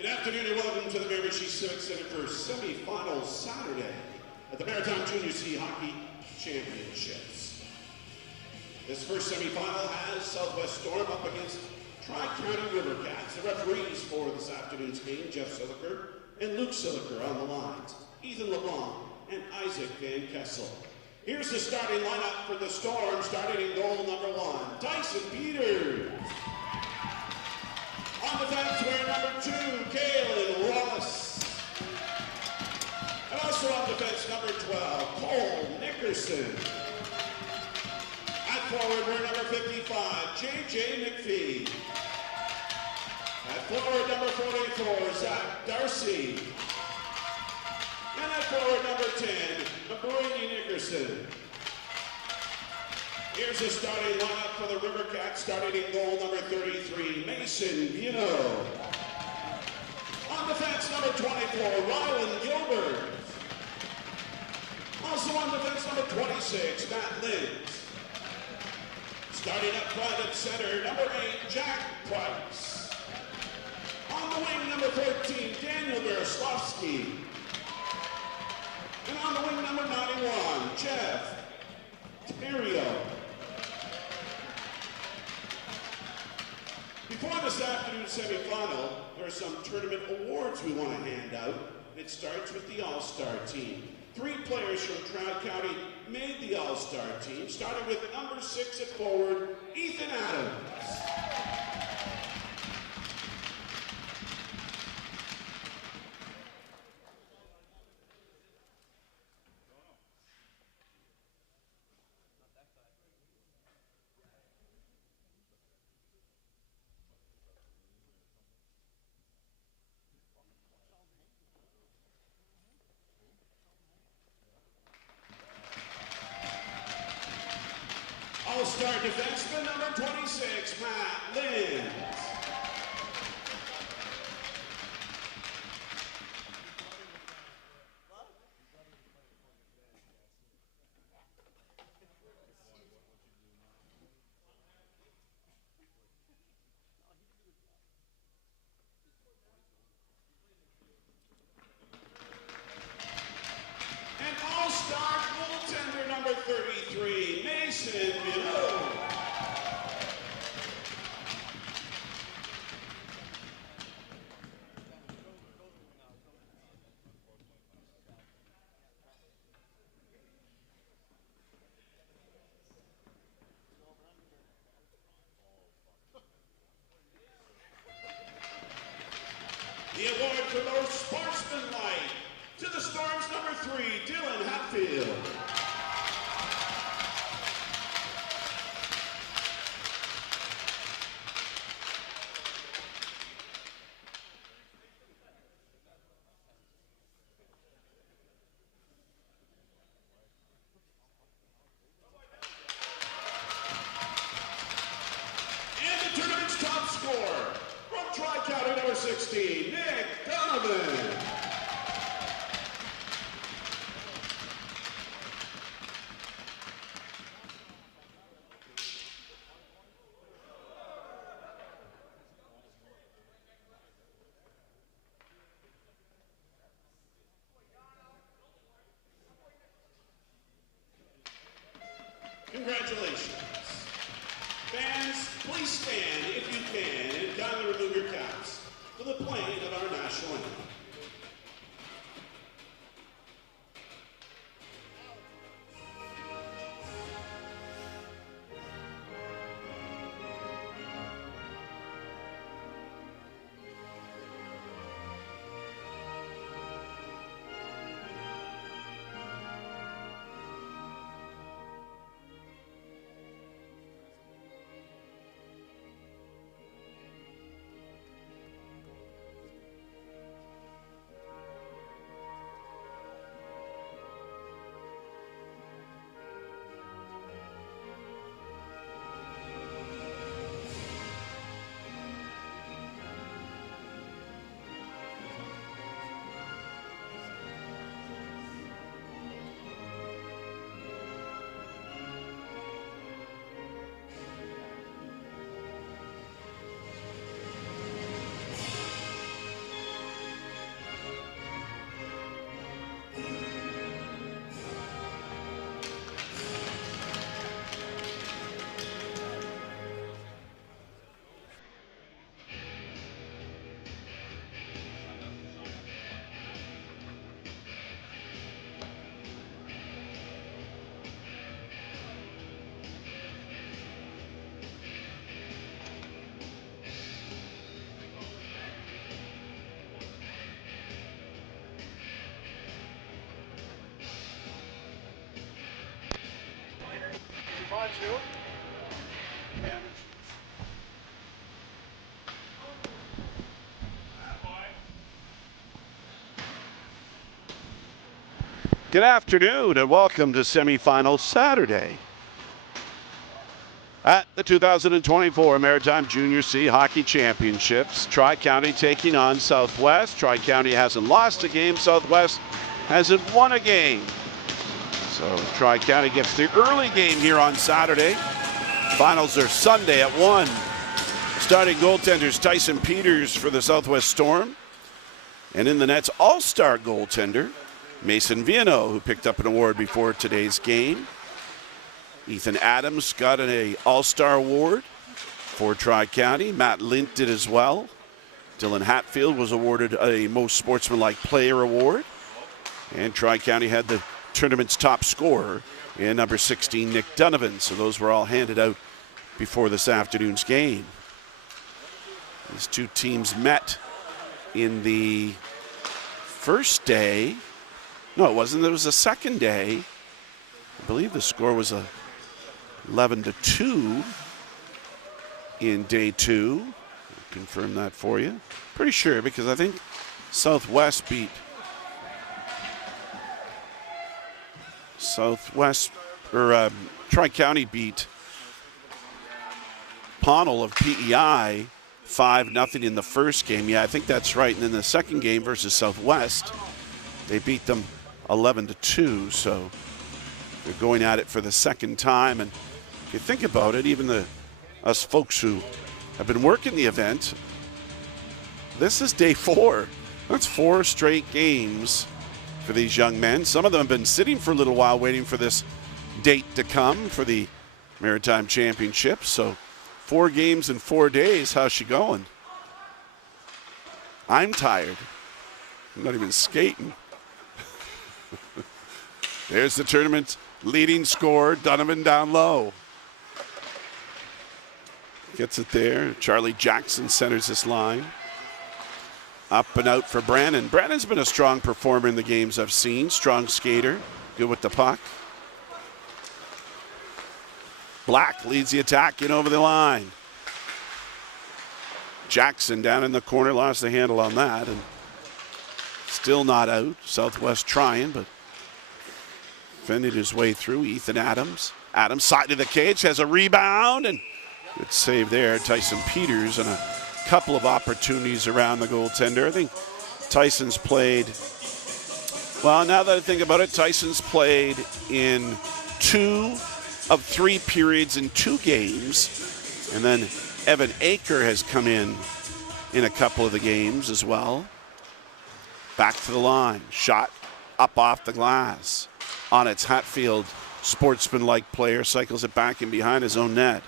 Good afternoon and welcome to the Maritime Civic Center for semifinals Saturday at the Maritime Junior C Hockey Championships. This first semifinal has Southwest Storm up against Tri-County Rivercats. The referees for this afternoon's game, Jeff Siliker and Luke Siliker on the lines, Ethan LeBlanc and Isaac Van Kessel. Here's the starting lineup for the Storm, starting in goal number 1, Tyson Peters. On defense, we're number 2, Kalen Ross. And also on defense, number 12, Cole Nickerson. At forward, we're number 55, J.J. McPhee. At forward, number 44, Zach Darcy. And at forward, number 10, Brady Nickerson. Here's the starting lineup for the Rivercats, starting in goal number 33, Mason Buno. On defense, number 24, Rylan Gilbert. Also on defense, number 26, Matt Lins. Starting up front at center, number 8, Jack Price. On the wing, number 13, Daniel Berslowski. And on the wing, number 91, Jeff Terrio. Before this afternoon's semifinal, there are some tournament awards we want to hand out. It starts with the All-Star team. 3 players from Tri-County made the All-Star team, starting with number 6 at forward, Ethan Adams. All-Star defenseman number 26, Matt Lins. And All-Star goaltender number 33, Mason Buno. The award for most sportsmanlike to the Storm's number 3, Dylan Hatfield. And the tournament's top scorer from Tri-County number 16, Nick Donovan. Congratulations. Fans, please stand if you can and kindly remove your caps for the playing of our national anthem. Good afternoon and welcome to semifinal Saturday at the 2024 Maritime Junior C Hockey Championships. Tri-County taking on Southwest. Tri-County hasn't lost a game. Southwest hasn't won a game. So Tri-County gets the early game here on Saturday. Finals are Sunday at 1. Starting goaltenders Tyson Peters for the Southwest Storm. And in the net's all-star goaltender, Mason Viano, who picked up an award before today's game. Ethan Adams got an all-star award for Tri-County. Matt Lint did as well. Dylan Hatfield was awarded a most sportsmanlike player award. And Tri-County had the tournament's top scorer in number 16, Nick Donovan. So those were all handed out before this afternoon's game. These two teams met in the first day. No, it wasn't. It was the second day. I believe the score was 11-2 in day 2. I'll confirm that for you. Pretty sure because I think Southwest beat Tri-County beat Pownell of PEI 5-0 in the first game. Yeah, I think that's right. And then the second game versus Southwest, they beat them 11-2. So they're going at it for the second time. And if you think about it, even us folks who have been working the event, this is day 4. That's 4 straight games for these young men. Some of them have been sitting for a little while waiting for this date to come for the Maritime Championship. So 4 games in 4 days. How's she going? I'm tired. I'm not even skating. There's the tournament's leading scorer, Donovan down low. Gets it there. Charlie Jackson centers this line. Up and out for Brandon. Brandon's been a strong performer in the games I've seen. Strong skater. Good with the puck. Black leads the attack in over the line. Jackson down in the corner, lost the handle on that, and still not out. Southwest trying, but fended his way through. Ethan Adams. Adams side of the cage, has a rebound, and good save there. Tyson Peters and a couple of opportunities around the goaltender. I think Tyson's played, well, now that I think about it, Tyson's played in 2 of 3 periods in 2 games. And then Evan Aker has come in a couple of the games as well. Back to the line. Shot up off the glass. On its Hatfield, sportsman-like player, cycles it back in behind his own net.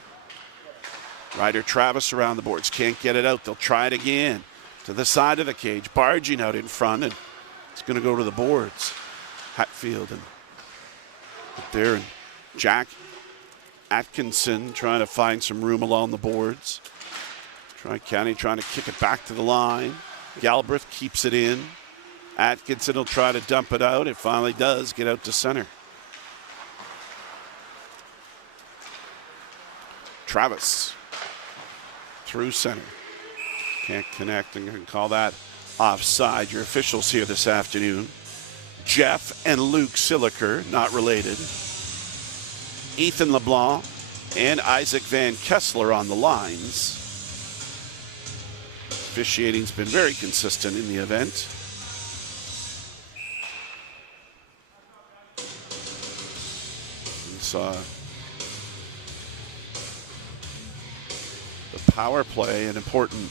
Ryder Travis around the boards. Can't get it out. They'll try it again. To the side of the cage. Barging out in front, and it's going to go to the boards. Hatfield and up there, and Jack Atkinson trying to find some room along the boards. Tri-County trying to kick it back to the line. Galbraith keeps it in. Atkinson will try to dump it out. It finally does get out to center. Travis through center. Can't connect, and can call that offside. Your officials here this afternoon: Jeff and Luke Siliker, not related. Ethan LeBlanc and Isaac Van Kessler on the lines. Officiating's been very consistent in the event. We saw the power play, an important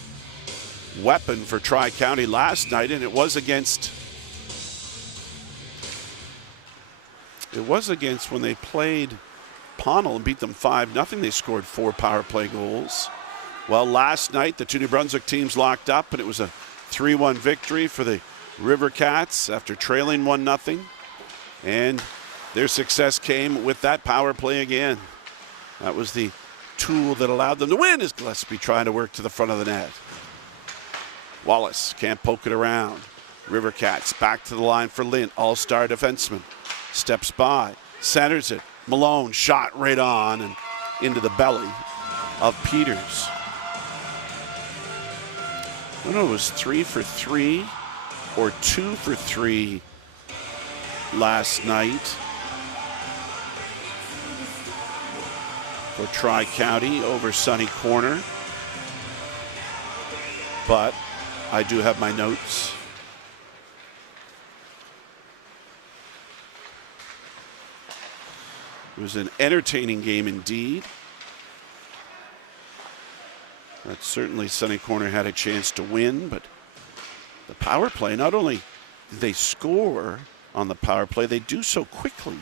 weapon for Tri-County last night, and it was against when they played Pownell and beat them 5-0. They scored 4 power play goals. Well, last night the two New Brunswick teams locked up, and it was a 3-1 victory for the Rivercats after trailing 1-0. And their success came with that power play again. That was the tool that allowed them to win, as Gillespie trying to work to the front of the net. Wallace can't poke it around. Rivercats back to the line for Lint, all-star defenseman. Steps by, centers it. Malone shot right on, and into the belly of Peters. I don't know, it was 3 for 3 or 2 for 3 last night for Tri-County over Sunny Corner. But I do have my notes. It was an entertaining game indeed. That certainly Sunny Corner had a chance to win, but the power play, not only did they score on the power play, they do so quickly.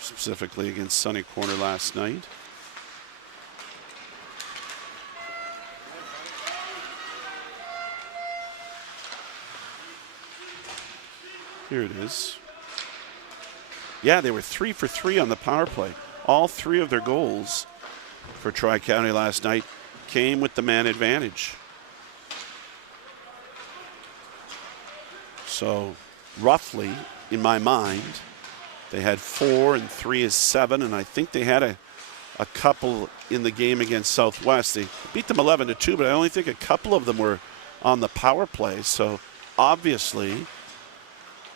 Specifically against Sunny Corner last night. Here it is. Yeah, they were 3 for 3 on the power play. All 3 of their goals for Tri-County last night came with the man advantage. So roughly, in my mind, they had 4 and 3 is 7, and I think they had a couple in the game against Southwest. They beat them 11-2, but I only think a couple of them were on the power play. So obviously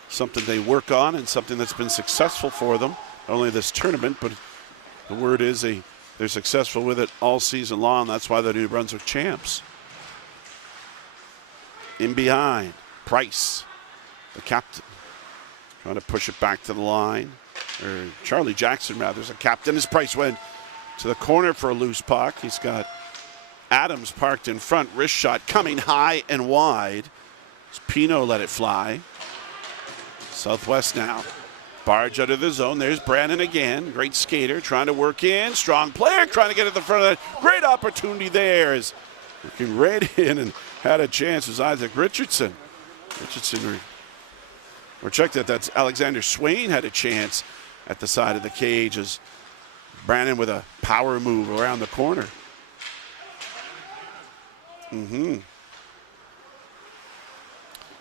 something they work on and something that's been successful for them, not only this tournament, but the word is they're successful with it all season long. That's why they're New Brunswick champs. In behind, Price, the captain, trying to push it back to the line. Or Charlie Jackson, rather, is the captain. As Price went to the corner for a loose puck. He's got Adams parked in front. Wrist shot coming high and wide. As Pino let it fly. Southwest now. Barge out of the zone. There's Brandon again. Great skater trying to work in. Strong player trying to get at the front of that. Great opportunity there. Is looking right in and had a chance was Isaac Richardson. Or check that. That's Alexander Swain had a chance at the side of the cage as Brandon with a power move around the corner.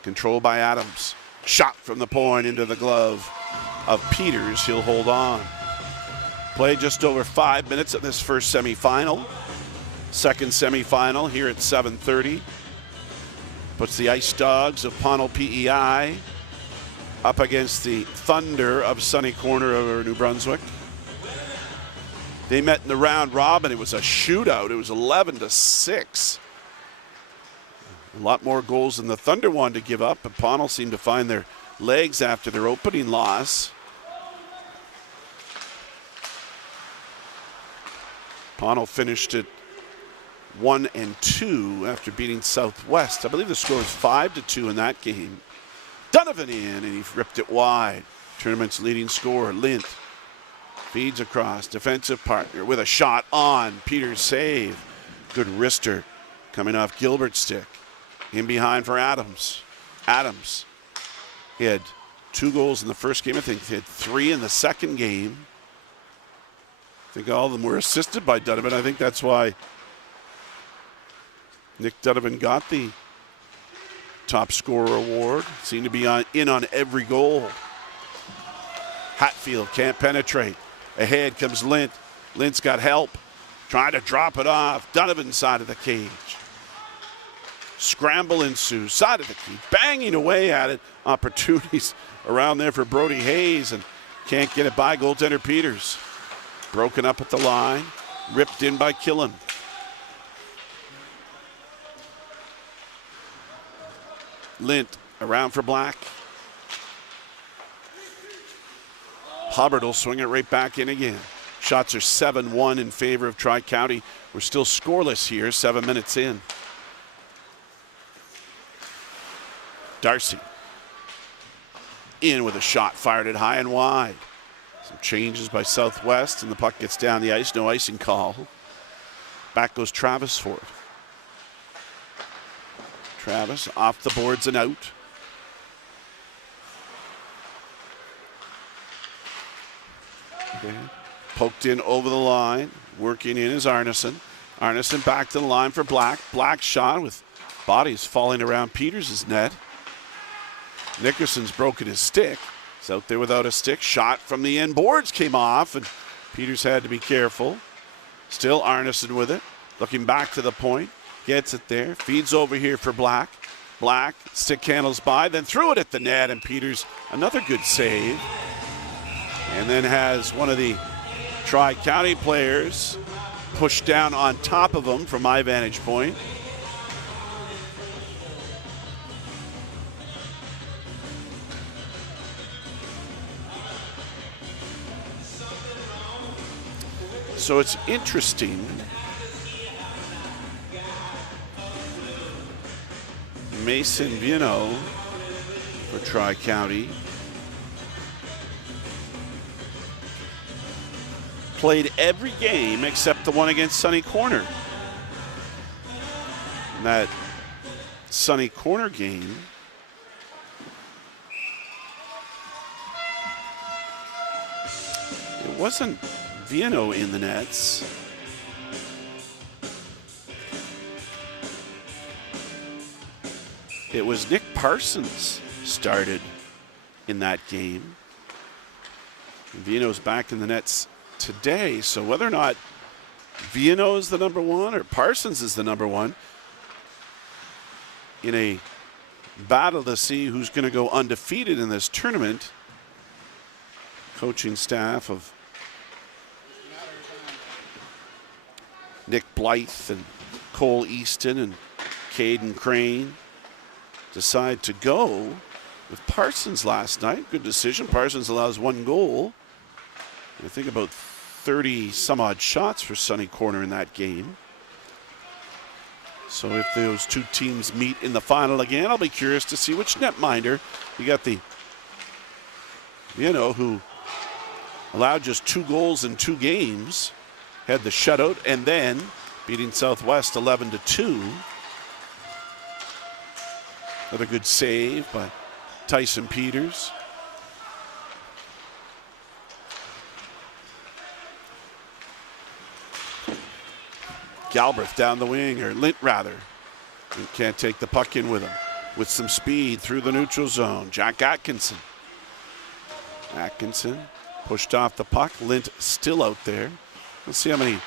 Controlled by Adams. Shot from the point into the glove of Peters. He'll hold on. Played just over 5 minutes of this first semifinal. Second semifinal here at 7:30. Puts the Ice Dogs of Pownal PEI up against the Thunder of Sunny Corner over New Brunswick. They met in the round robin. It was a shootout. It was 11-6. A lot more goals than the Thunder wanted to give up, but Pownal seemed to find their legs after their opening loss. Pownal finished at 1-2 after beating Southwest. I believe the score was 5-2 in that game. Donovan in, and he ripped it wide. Tournament's leading scorer, Lint, feeds across. Defensive partner with a shot on. Peters save. Good wrister coming off Gilbert's stick. In behind for Adams. Adams, he had 2 goals in the first game. I think he had 3 in the second game. I think all of them were assisted by Donovan. I think that's why Nick Donovan got the top scorer award. Seemed to be in on every goal. Hatfield can't penetrate. Ahead comes Lint. Lint's got help. Trying to drop it off. Donovan's side of the cage. Scramble ensues. Side of the key. Banging away at it. Opportunities around there for Brody Hayes, and can't get it by goaltender Peters. Broken up at the line. Ripped in by Killen. Lint around for Black. Hubbard will swing it right back in again. Shots are 7-1 in favor of Tri-County. We're still scoreless here, 7 minutes in. Darcy in with a shot, fired it high and wide. Some changes by Southwest, and the puck gets down the ice. No icing call. Back goes Travis for it. Travis off the boards and out. Okay. Poked in over the line. Working in is Arneson. Arneson back to the line for Black. Black shot with bodies falling around Peters' net. Nickerson's broken his stick. He's out there without a stick. Shot from the end boards came off, and Peters had to be careful. Still Arneson with it. Looking back to the point. Gets it there. Feeds over here for Black. Black stick handles by, then threw it at the net, and Peters, another good save. And then has one of the Tri-County players pushed down on top of him from my vantage point. So it's interesting. Mason Vino for Tri-County played every game except the one against Sunny Corner. And that Sunny Corner game it wasn't Vino in the nets. It was Nick Parsons started in that game. Vino's back in the nets today, so whether or not Vino is the number one or Parsons is the number one in a battle to see who's going to go undefeated in this tournament, coaching staff of Nick Blythe and Cole Easton and Caden Crane decide to go with Parsons last night. Good decision. Parsons allows one goal. I think about 30 some odd shots for Sunny Corner in that game. So if those two teams meet in the final again, I'll be curious to see which netminder. You got the, who allowed just 2 goals in 2 games, had the shutout, and then beating Southwest 11-2. Another good save by Tyson Peters. Galbraith down the wing, or Lint rather. He can't take the puck in with him. With some speed through the neutral zone. Jack Atkinson. Atkinson pushed off the puck. Lint still out there. Let's see how many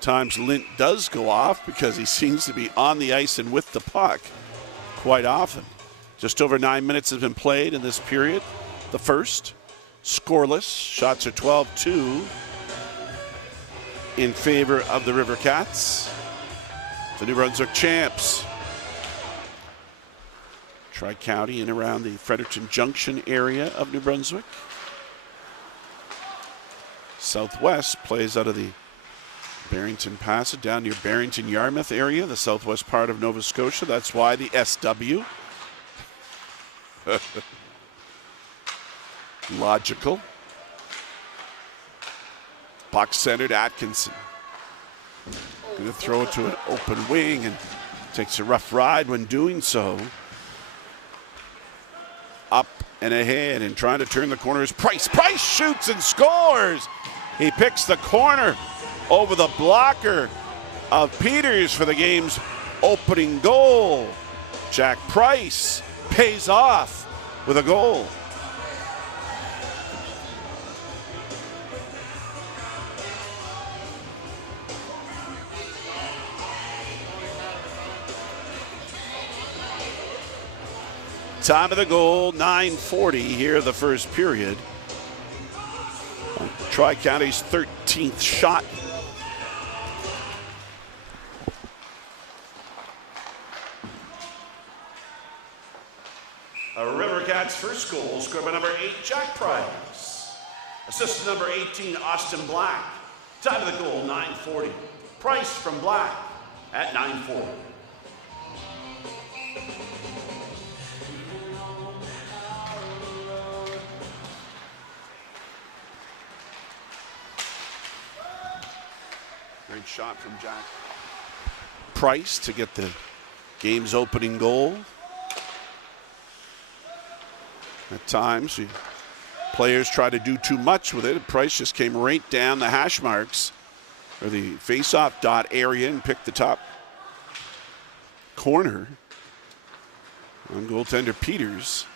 times Lint does go off, because he seems to be on the ice and with the puck quite often. Just over 9 minutes have been played in this period. The first, scoreless. Shots are 12-2 in favor of the Rivercats, the New Brunswick champs. Tri-County and around the Fredericton Junction area of New Brunswick. Southwest plays out of the Barrington Passage down near Barrington Yarmouth area, the southwest part of Nova Scotia. That's why the SW. Logical. Puck centered, Atkinson. Going to throw it to an open wing and takes a rough ride when doing so. Up and ahead and trying to turn the corner is Price. Price shoots and scores. He picks the corner over the blocker of Peters for the game's opening goal. Jack Price pays off with a goal. Time of the goal, 9:40 here, the first period. Tri-County's 13th shot. A Rivercats' first goal scored by number 8, Jack Price. Assist number 18, Austin Black. Time of the goal, 9:40. Price from Black at 9:40. Great shot from Jack Price to get the game's opening goal. At times, players try to do too much with it. Price just came right down the hash marks, or the face-off dot area, and picked the top corner on goaltender Peters.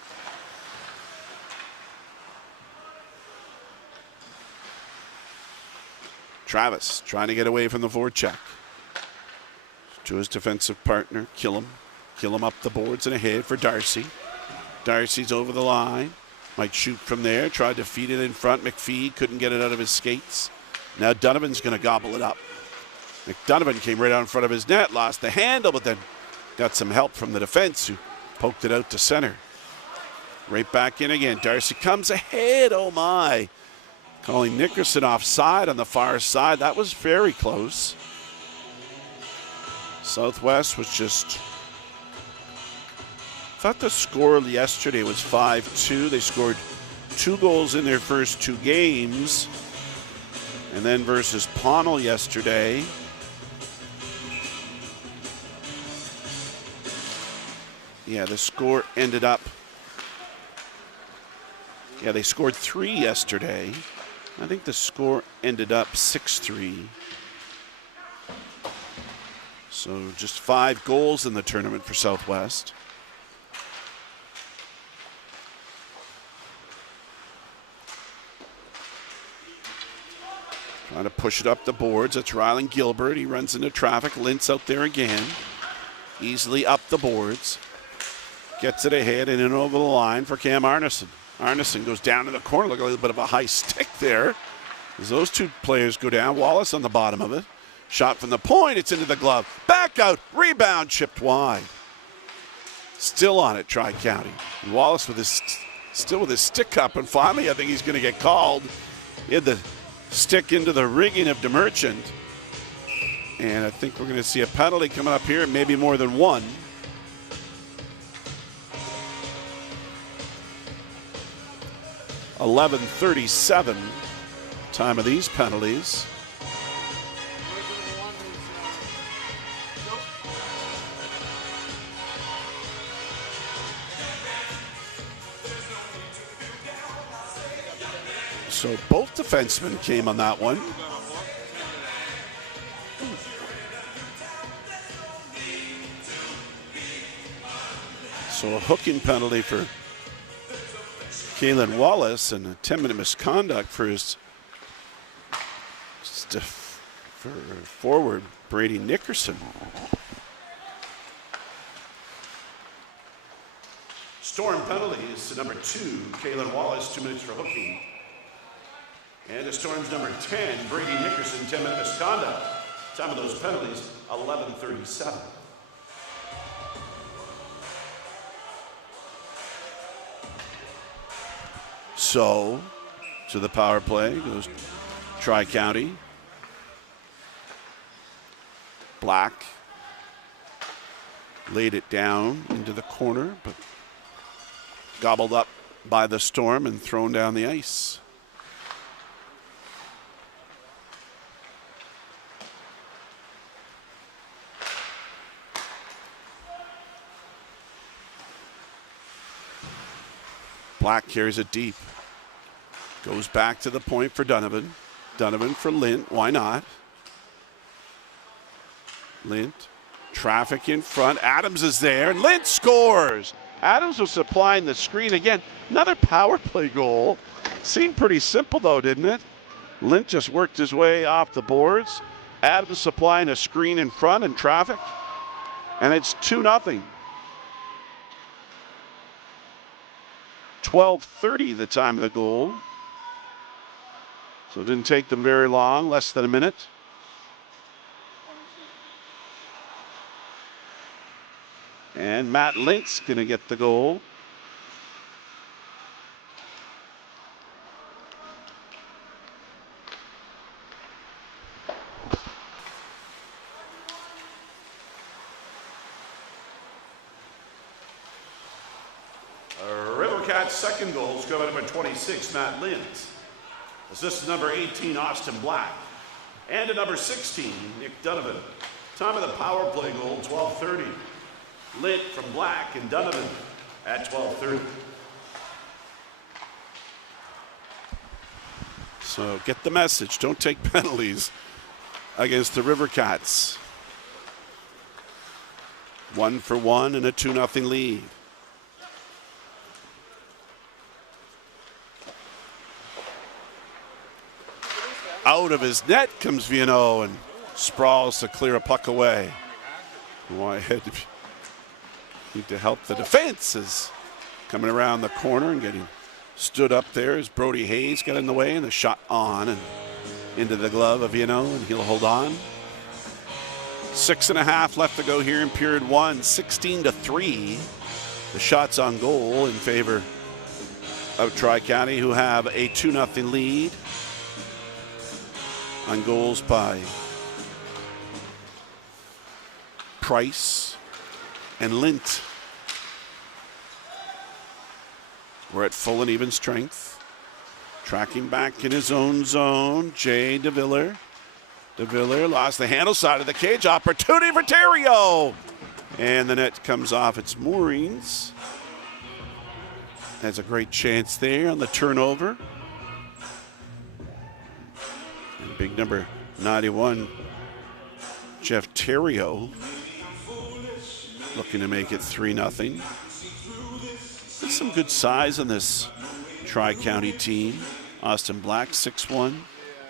Travis trying to get away from the forecheck. To his defensive partner, Killam. Killam up the boards and ahead for Darcy. Darcy's over the line. Might shoot from there. Tried to feed it in front. McPhee couldn't get it out of his skates. Now Donovan's going to gobble it up. McDonovan came right out in front of his net. Lost the handle, but then got some help from the defense who poked it out to center. Right back in again. Darcy comes ahead. Oh, my. Calling Nickerson offside on the far side. That was very close. Southwest was just... I thought the score yesterday was 5-2. They scored 2 goals in their first 2 games. And then versus Pownal yesterday. Yeah, the score ended up... Yeah, they scored 3 yesterday. I think the score ended up 6-3. So just 5 goals in the tournament for Southwest. Trying to push it up the boards. It's Rylan Gilbert. He runs into traffic. Lintz out there again. Easily up the boards. Gets it ahead and in over the line for Cam Arneson. Arneson goes down to the corner. Look, a little bit of a high stick there. As those 2 players go down. Wallace on the bottom of it. Shot from the point. It's into the glove. Back out. Rebound chipped wide. Still on it, Tri-County. And Wallace with his still with his stick up. And finally, I think he's going to get called. He had the stick into the rigging of DeMerchant. And I think we're going to see a penalty coming up here, maybe more than one. .11:37 time of these penalties. So both defensemen came on that one. So a hooking penalty for Kalen Wallace and a 10-minute misconduct for his forward Brady Nickerson. Storm penalties to number 2, Kalen Wallace, 2 minutes for hooking. And to Storm's number 10, Brady Nickerson, 10-minute misconduct. Time of those penalties, 11:37. So, to the power play goes Tri-County. Black laid it down into the corner, but gobbled up by the Storm and thrown down the ice. Black carries it deep. Goes back to the point for Donovan. Donovan for Lint. Why not? Lint. Traffic in front. Adams is there. And Lint scores. Adams was supplying the screen again. Another power play goal. Seemed pretty simple, though, didn't it? Lint just worked his way off the boards. Adams supplying a screen in front and traffic. And it's 2-0. 12:30 the time of the goal. So it didn't take them very long, less than a minute. And Matt Lintz going to get the goal. Rivercats' second goal is coming by number 26, Matt Lintz. Assist number 18, Austin Black. And to number 16, Nick Donovan. Time of the power play goal, 12:30. Lint from Black and Donovan at 12:30. So get the message. Don't take penalties against the Rivercats. 1-for-1 and a 2-0 lead. out of his net comes Viano and sprawls to clear a puck away. Whitehead need to help the defense is coming around the corner and getting stood up there as Brody Hayes got in the way, and the shot on and into the glove of Viano, and he'll hold on. 6.5 left to go here in period one, 16-3. The shots on goal in favor of Tri-County, who have a 2-0 lead on goals by Price and Lint. We're at full and even strength. Tracking back in his own zone, Jay DeViller. DeViller lost the handle side of the cage. Opportunity for Terrio. And the net comes off its moorings. Has a great chance there on the turnover. And big number 91, Jeff Terrio, looking to make it 3-0. There's some good size on this Tri-County team. Austin Black, 6'1".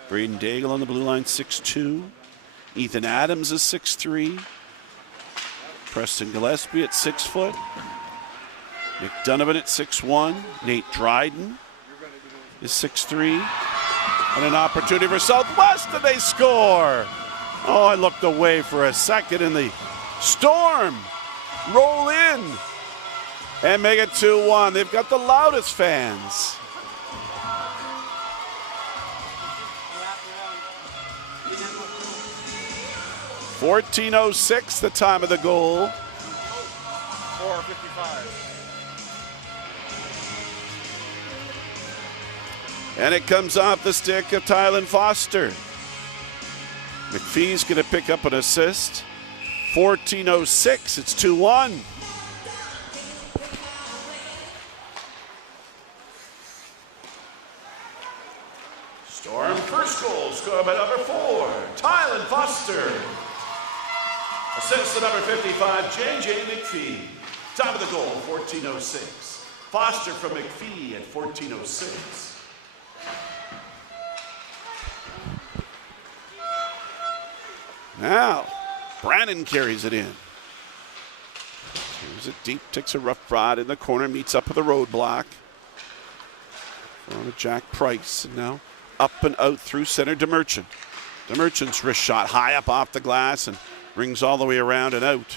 Braden Daigle on the blue line, 6'2". Ethan Adams is 6'3". Preston Gillespie at 6 foot. Nick Donovan at 6'1". Nate Dryden is 6'3". And an opportunity for Southwest, and they score. Oh, I looked away for a second, and the Storm roll in and make it 2-1. They've got the loudest fans. .14:06 the time of the goal. 4:55. And it comes off the stick of Tylen Foster. McPhee's going to pick up an assist. 14:06, it's 2-1. Storm first goal scored by number 4, Tylen Foster. Assist to number 55, J.J. McPhee. Time of the goal, 14:06. Foster from McPhee at 14:06. Now, Brannon carries it in. Here's it deep, takes a rough rod in the corner, meets up with a roadblock. On to Jack Price, and now up and out through center to Merchant. The Merchant's wrist shot high up off the glass and rings all the way around and out.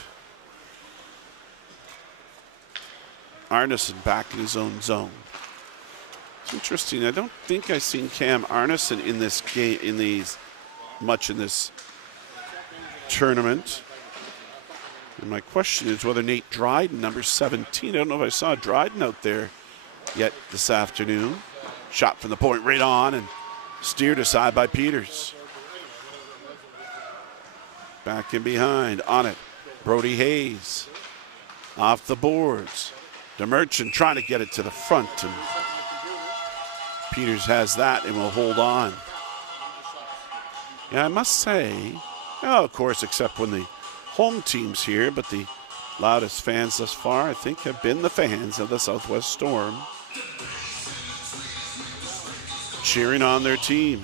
Arneson back in his own zone. It's interesting. I don't think I've seen Cam Arneson in this game, in this tournament. And my question is whether Nate Dryden, number 17, I don't know if I saw Dryden out there yet this afternoon. Shot from the point right on and steered aside by Peters. Back in behind, on it, Brody Hayes. Off the boards. DeMerchant trying to get it to the front, and Peters has that and will hold on. Yeah, I must say, of course, except when the home team's here, but the loudest fans thus far, I think, have been the fans of the Southwest Storm. Cheering on their team.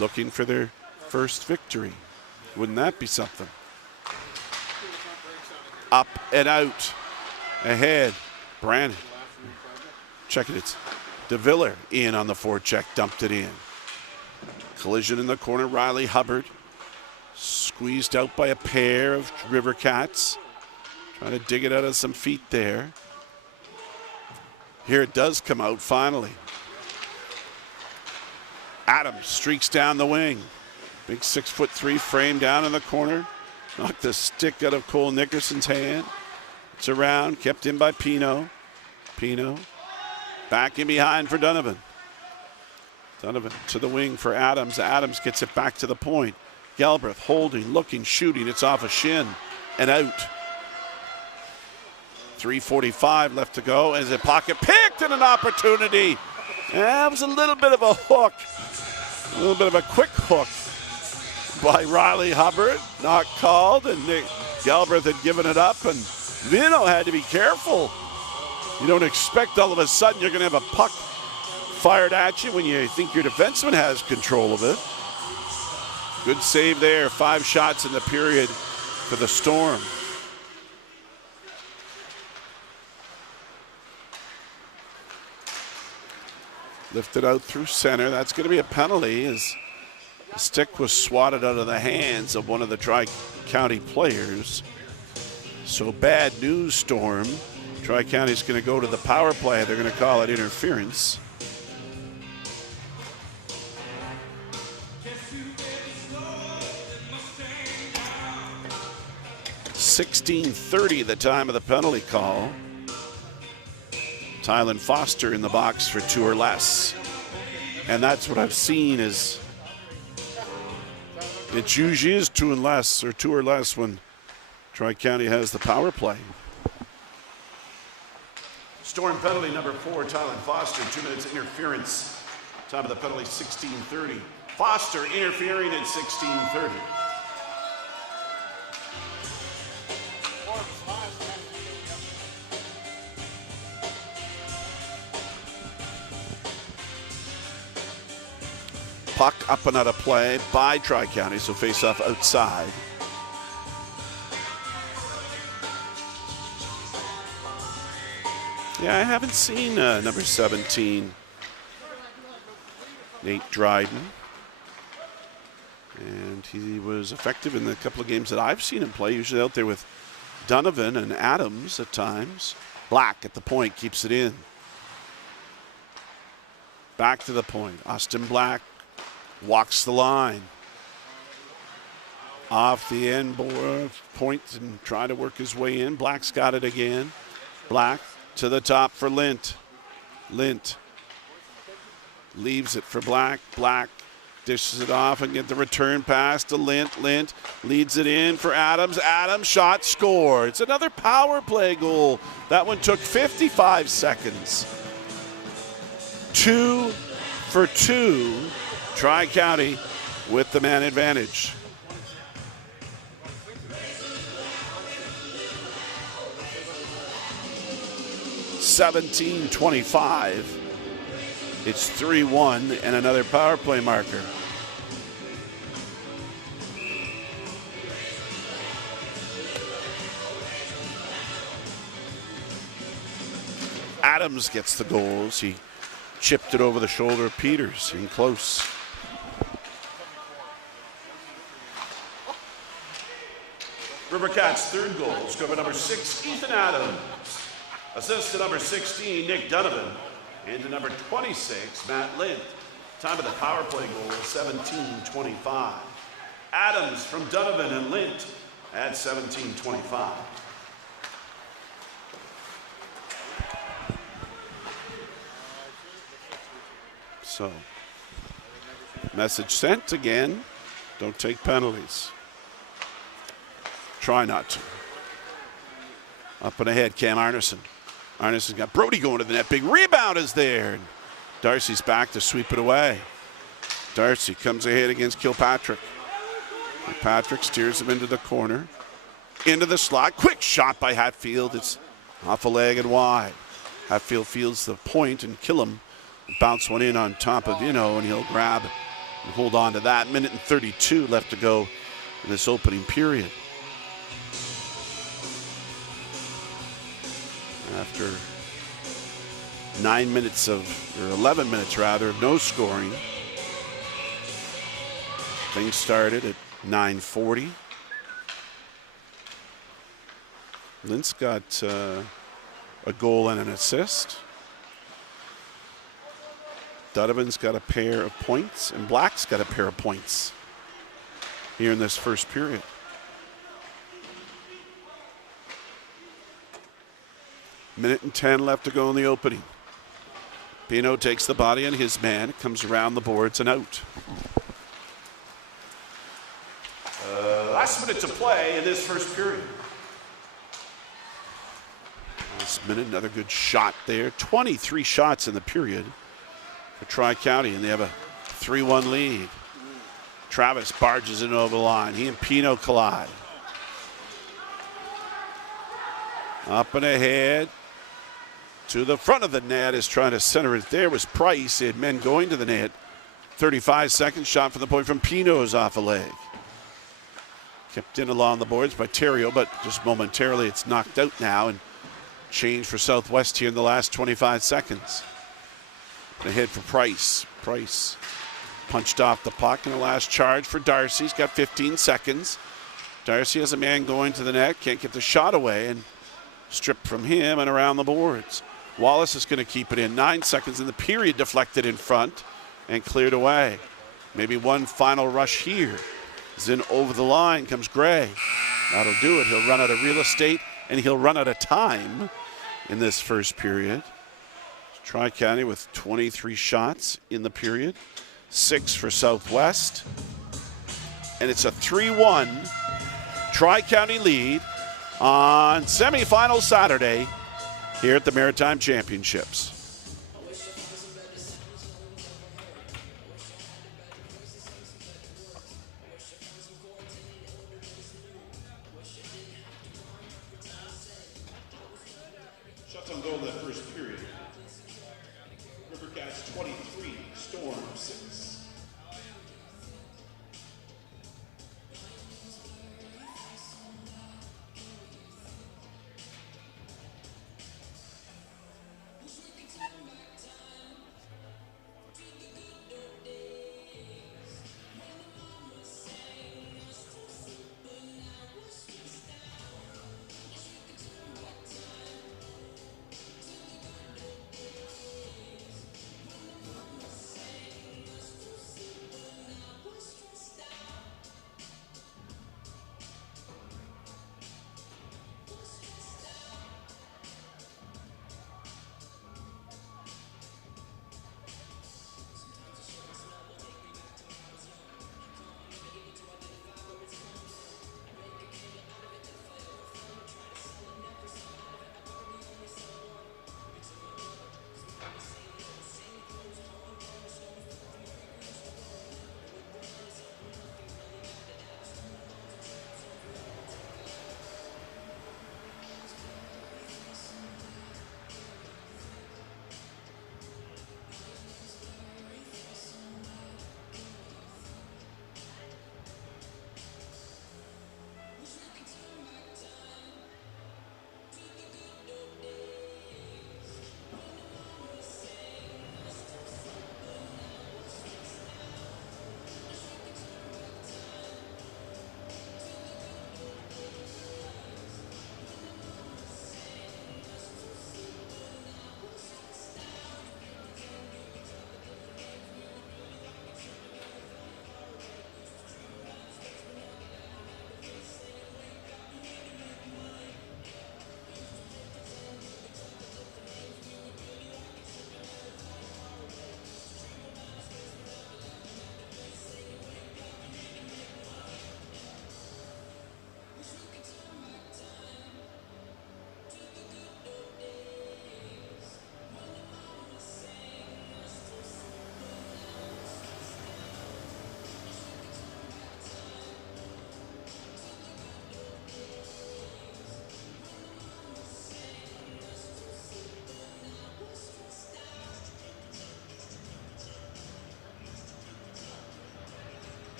Looking for their first victory. Wouldn't that be something? Up and out. Ahead. Brandon. Checking it. DeViller in on the forecheck. Dumped it in. Collision in the corner. Riley Hubbard. Squeezed out by a pair of Rivercats. Trying to dig it out of some feet there. Here it does come out finally. Adams streaks down the wing. Big 6'3" frame down in the corner. Knocked the stick out of Cole Nickerson's hand. It's around, kept in by Pino. Pino back in behind for Donovan. Donovan to the wing for Adams. Adams gets it back to the point. Galbraith holding, looking, shooting. It's off a shin and out. 3:45 left to go as a pocket picked and an opportunity. That was a little bit of a hook. A little bit of a quick hook by Riley Hubbard. Not called, and Nick Galbraith had given it up, and Vino had to be careful. You don't expect all of a sudden you're going to have a puck fired at you when you think your defenseman has control of it. Good save there. 5 shots in the period for the Storm. Lifted out through center. That's going to be a penalty as the stick was swatted out of the hands of one of the Tri-County players. So bad news, Storm. Tri-County's going to go to the power play. They're going to call it interference. .16:30 the time of the penalty call. Tylen Foster in the box for 2 or less. And that's what I've seen is it usually is 2 or less when Tri-County has the power play. Storm penalty number 4, Tylen Foster, 2 minutes interference. Time of the penalty, 16:30. Foster interfering at 16:30. Puck up and out of play by Tri-County, so face off outside. Yeah, I haven't seen number 17, Nate Dryden. And he was effective in the couple of games that I've seen him play, usually out there with Donovan and Adams at times. Black at the point, keeps it in. Back to the point, Austin Black walks the line. Off the end point and trying to work his way in. Black's got it again. Black to the top for Lint. Lint leaves it for Black. Black dishes it off and get the return pass to Lint. Lint leads it in for Adams. Adams shot, score. It's another power play goal. That one took 55 seconds. 2 for 2. Tri-County with the man advantage. (17:25). It's 3-1 and another power play marker. Adams gets the goals. He chipped it over the shoulder of Peters in close. Rivercats' third goal, scorer number 6, Ethan Adams. Assist to number 16, Nick Donovan. And to number 26, Matt Lint. Time of the power play goal, 17:25. Adams from Donovan and Lint at 17:25. So, message sent again. Don't take penalties. Try not to. Up and ahead, Cam Arneson. Arneson's got Brody going to the net. Big rebound is there. Darcy's back to sweep it away. Darcy comes ahead against Kilpatrick. Kilpatrick steers him into the corner. Into the slot. Quick shot by Hatfield. It's off a leg and wide. Hatfield feels the point and Killam bounce one in on top of Vino, and he'll grab and hold on to that. 1:32 left to go in this opening period. After 11 minutes rather, of no scoring. Things started at 9:40. Lint's got a goal and an assist. Donovan's got a pair of points, and Black's got a pair of points here in this first period. Minute and 10 left to go in the opening. Pino takes the body on his man. It comes around the boards and out. Last minute to play in this first period. Last minute, another good shot there. 23 shots in the period for Tri-County, and they have a 3-1 lead. Travis barges it over the line. He and Pino collide. Up and ahead. To the front of the net is trying to center it. There was Price. They had men going to the net. 35 seconds. Shot from the point from Pino's off a leg. Kept in along the boards by Terrio, but just momentarily it's knocked out now and change for Southwest here in the last 25 seconds. Ahead for Price. Price punched off the puck in the last charge for Darcy. He's got 15 seconds. Darcy has a man going to the net. Can't get the shot away and stripped from him and around the boards. Wallace is going to keep it in. 9 seconds in the period, deflected in front and cleared away. Maybe one final rush here. Then over the line comes Gray. That'll do it. He'll run out of real estate and he'll run out of time in this first period. Tri-County with 23 shots in the period. 6 for Southwest. And it's a 3-1 Tri-County lead on semifinal Saturday here at the Maritime Championships. Shots on goal in that first period. Rivercats 23, Storm 6.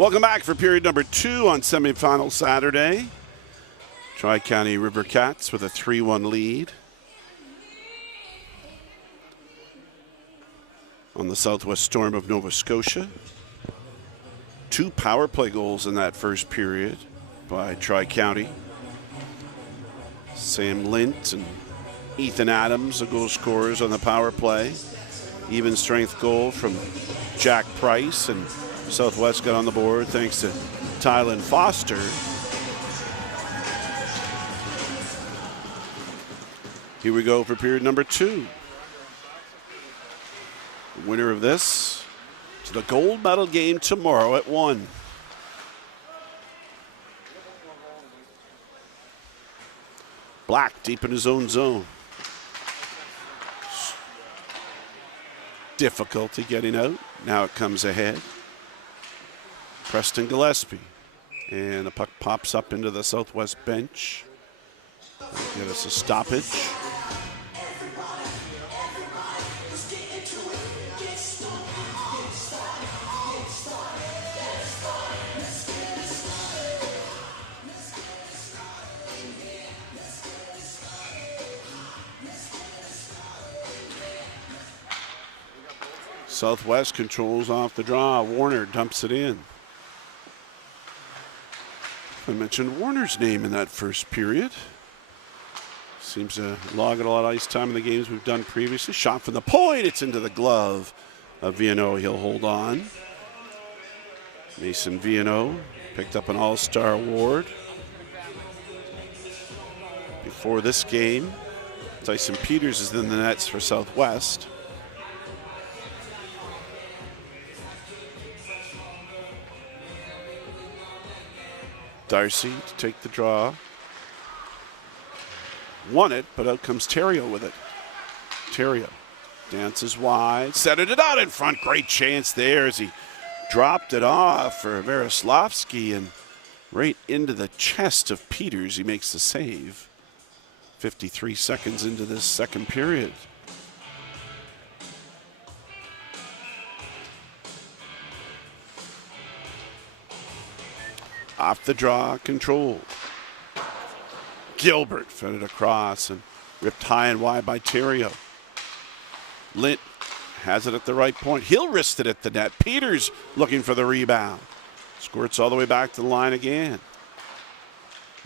Welcome back for period number 2 on semifinal Saturday. Tri-County Rivercats with a 3-1 lead on the Southwest Storm of Nova Scotia. 2 power play goals in that first period by Tri-County. Sam Lint and Ethan Adams, the goal scorers on the power play. Even strength goal from Jack Price, and Southwest got on the board thanks to Tylen Foster. Here we go for period number 2. The winner of this to the gold medal game tomorrow at 1. Black deep in his own zone. Difficulty getting out. Now it comes ahead. Preston Gillespie. And the puck pops up into the Southwest bench. Get us a stoppage. Southwest controls off the draw. Warner dumps it in. I mentioned Warner's name in that first period. Seems to log a lot of ice time in the games we've done previously. Shot from the point. It's into the glove of Viano. He'll hold on. Mason Viano picked up an All-Star award. Before this game, Tyson Peters is in the nets for Southwest. Darcy to take the draw. Won it, but out comes Terrio with it. Terrio dances wide, centered it out in front. Great chance there as he dropped it off for Varoslavsky and right into the chest of Peters. He makes the save. 53 seconds into this second period. Off the draw, control. Gilbert fed it across and ripped high and wide by Terrio. Lint has it at the right point. He'll wrist it at the net. Peters looking for the rebound. Squirts all the way back to the line again.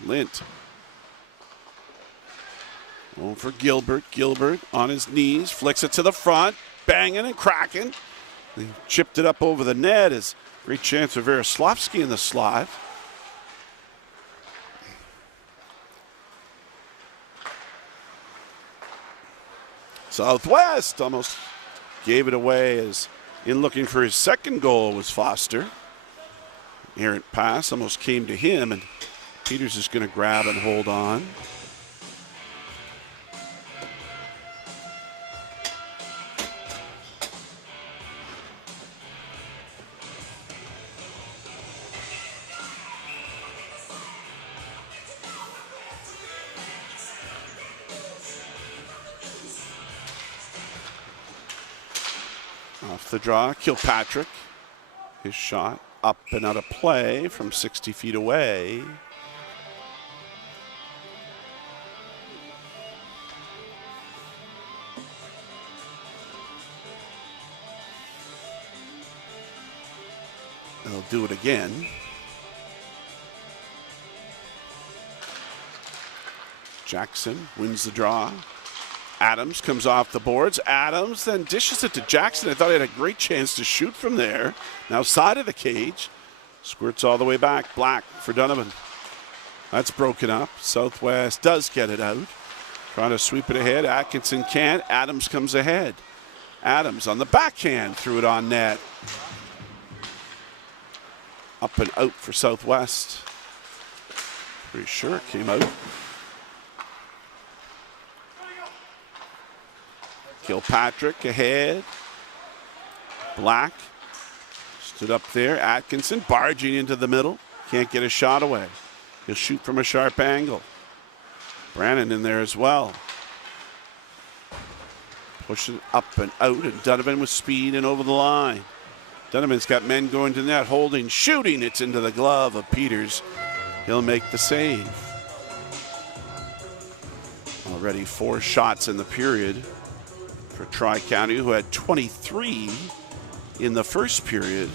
Lint. Going for Gilbert. Gilbert on his knees, flicks it to the front, banging and cracking. He chipped it up over the net. As great chance for Varoslavsky in the slot. Southwest almost gave it away as in looking for his second goal was Foster. Errant pass almost came to him, and Peters is going to grab and hold on. Off the draw, Kilpatrick. His shot up and out of play from 60 feet away. They'll do it again. Jackson wins the draw. Adams comes off the boards. Adams then dishes it to Jackson. I thought he had a great chance to shoot from there. Now side of the cage. Squirts all the way back. Black for Donovan. That's broken up. Southwest does get it out. Trying to sweep it ahead. Atkinson can't. Adams comes ahead. Adams on the backhand. Threw it on net. Up and out for Southwest. Pretty sure it came out. Kilpatrick ahead. Black stood up there. Atkinson barging into the middle. Can't get a shot away. He'll shoot from a sharp angle. Brannon in there as well. Pushing up and out, and Donovan with speed and over the line. Donovan's got men going to the net, holding, shooting. It's into the glove of Peters. He'll make the save. Already 4 shots in the period for Tri-County, who had 23 in the first period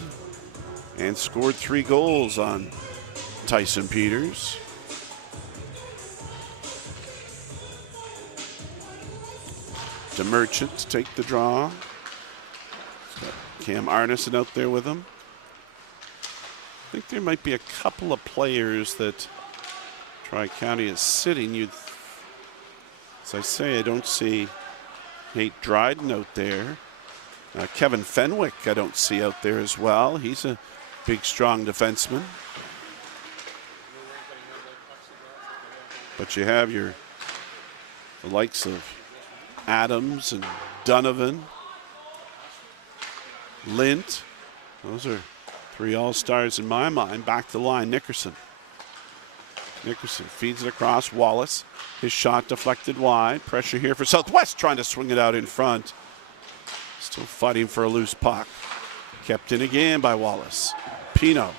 and scored 3 goals on Tyson Peters. DeMerchant to take the draw. Cam Arneson out there with him. I think there might be a couple of players that Tri-County is sitting. As I say, I don't see Nate Dryden out there. Kevin Fenwick I don't see out there as well. He's a big, strong defenseman. But you have the likes of Adams and Donovan, Lint. Those are 3 all-stars in my mind. Back to the line, Nickerson. Nickerson feeds it across. Wallace, his shot deflected wide. Pressure here for Southwest, trying to swing it out in front. Still fighting for a loose puck. Kept in again by Wallace. Pino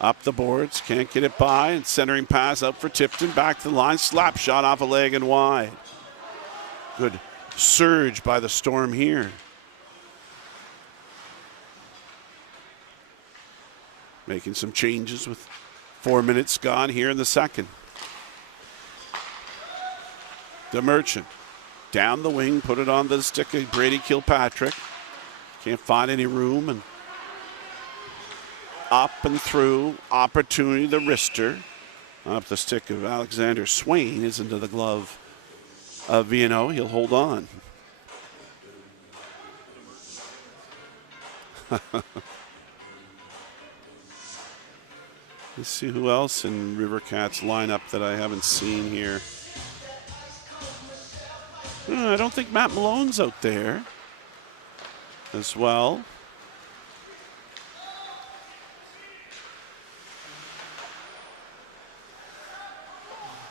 up the boards, can't get it by, and centering pass out for Tipton. Back to the line, slap shot off a leg and wide. Good surge by the Storm here. Making some changes with 4 minutes gone here in the second. DeMerchant down the wing, put it on the stick of Brady Kilpatrick. Can't find any room, and up and through. Opportunity, the wrister. Up the stick of Alexander Swain is into the glove of Viano. He'll hold on. Let's see who else in Rivercats lineup that I haven't seen here. I don't think Matt Malone's out there as well.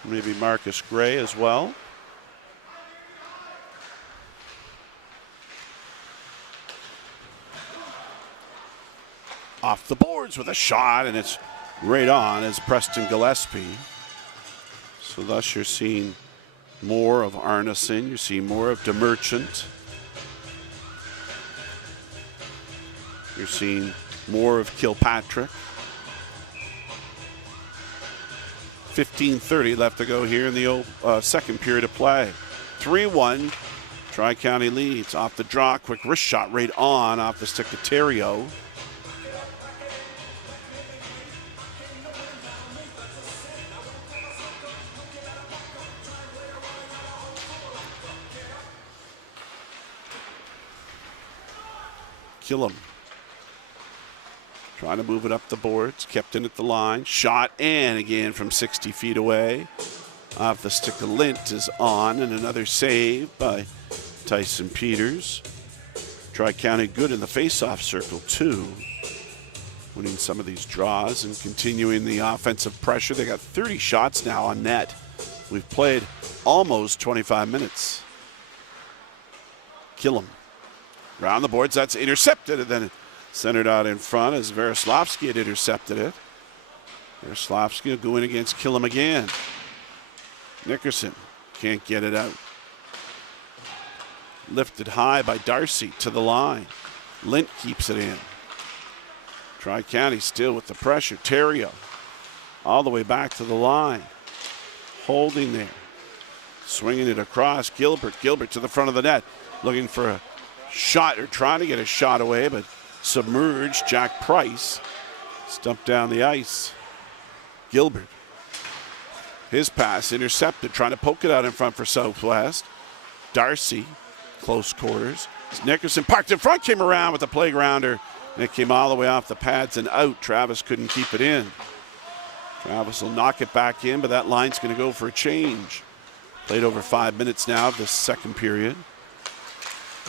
Maybe Marcus Gray as well. Off the boards with a shot, and it's right on as Preston Gillespie. So thus you're seeing more of Arneson. You see more of DeMerchant. You're seeing more of Kilpatrick. 15:30 left to go here in the second period of play. 3-1, Tri-County leads. Off the draw, quick wrist shot right on off the stick of Terrio. Killam trying to move it up the boards, kept in at the line, shot, and again from 60 feet away. Off the stick of Lint is on, and another save by Tyson Peters. Tri-County good in the face-off circle too, winning some of these draws and continuing the offensive pressure. They got 30 shots now on net. We've played almost 25 minutes. Killam around the boards, that's intercepted, and then centered out in front as Vereslavsky had intercepted it. Vereslavsky will go in against Killam again. Nickerson can't get it out. Lifted high by Darcy to the line. Lint keeps it in. Tri-County still with the pressure. Terrio all the way back to the line. Holding there. Swinging it across. Gilbert to the front of the net. Looking for a shot, or trying to get a shot away, but submerged. Jack Price stumped down the ice. Gilbert, his pass intercepted, trying to poke it out in front for Southwest. Darcy, close quarters. Nickerson parked in front, came around with the playgrounder, and it came all the way off the pads and out. Travis couldn't keep it in. Travis will knock it back in, but that line's going to go for a change. Played over 5 minutes now of this second period.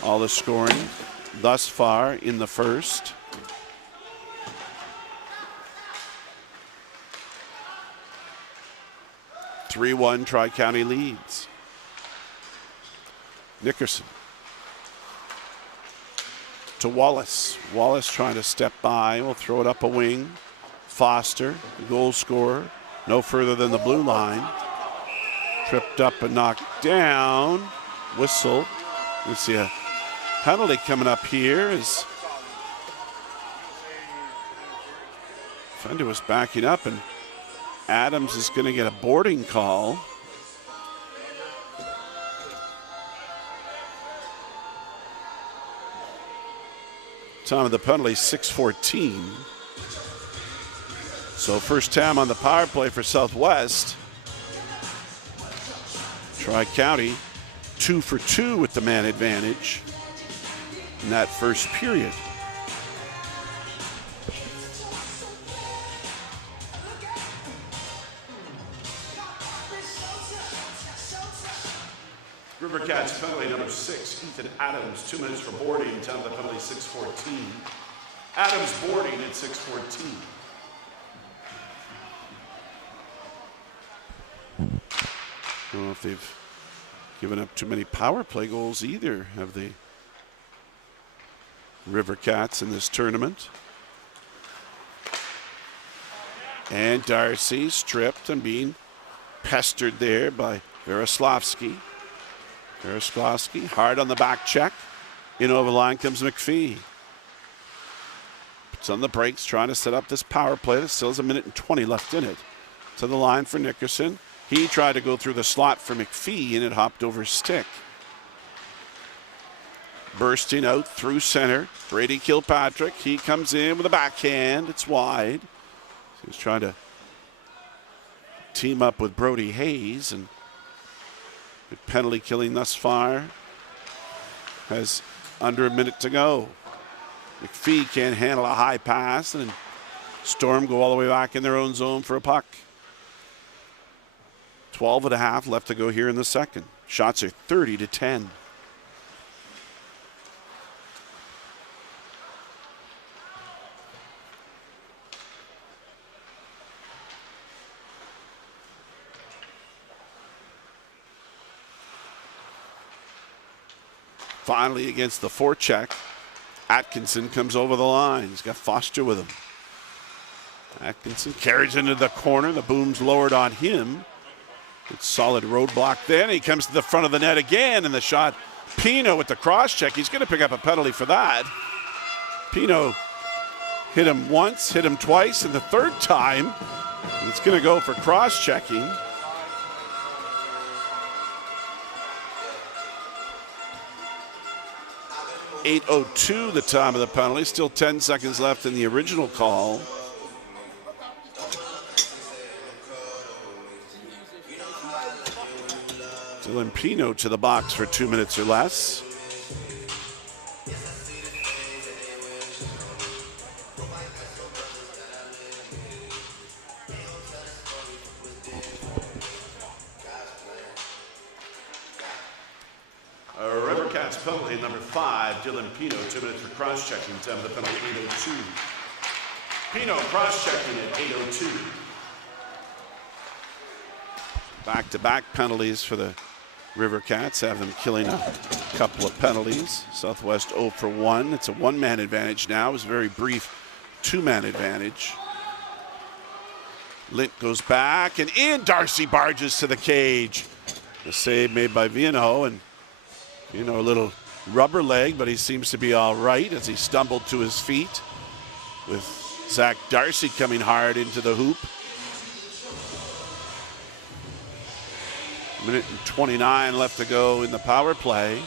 All the scoring thus far in the first. (3-1) Tri-County leads. Nickerson to Wallace. Wallace trying to step by. Will throw it up a wing. Foster, the goal scorer, no further than the blue line. Tripped up and knocked down. Whistle. We see a penalty coming up here as defender was backing up, and Adams is going to get a boarding call. Time of the penalty, 6:14. So first time on the power play for Southwest. Tri-County 2 for 2 with the man advantage in that first period. Rivercats penalty number 6, Ethan Adams, 2 minutes for boarding. Time of the penalty, 6:14. Adams boarding at 6:14. I don't know if they've given up too many power play goals either, have the Rivercats in this tournament. And Darcy stripped and being pestered there by Veroslavsky. Veroslavsky hard on the back check. In over the line comes McPhee. Puts on the brakes, trying to set up this power play. There still has 1:20 left in it. To the line for Nickerson. He tried to go through the slot for McPhee, and it hopped over his stick. Bursting out through center, Brady Kilpatrick. He comes in with a backhand. It's wide. He's trying to team up with Brody Hayes, and good penalty killing thus far. Has under a minute to go. McPhee can't handle a high pass, and Storm go all the way back in their own zone for a puck. 12.5 left to go here in the second. Shots are 30-10. Finally, against the forecheck, Atkinson comes over the line. He's got Foster with him. Atkinson carries into the corner. The boom's lowered on him. It's solid roadblock then. He comes to the front of the net again, and the shot, Pino with the cross check. He's going to pick up a penalty for that. Pino hit him once, hit him twice, and the third time, it's going to go for cross checking. .802 the time of the penalty. Still 10 seconds left in the original call. Dylan Pino to the box for 2 minutes or less. Rivercats penalty number 5, Dylan Pino, 2 minutes for cross-checking. Time of the penalty, 8:02. Pino cross-checking at 8:02. Back-to-back penalties for the Rivercats, have them killing a couple of penalties. Southwest 0 for 1. It's a one-man advantage now. It was a very brief two-man advantage. Lint goes back and in. Darcy barges to the cage. The save made by Viano, and a little rubber leg, but he seems to be all right as he stumbled to his feet with Zach Darcy coming hard into the hoop. 1:29 left to go in the power play.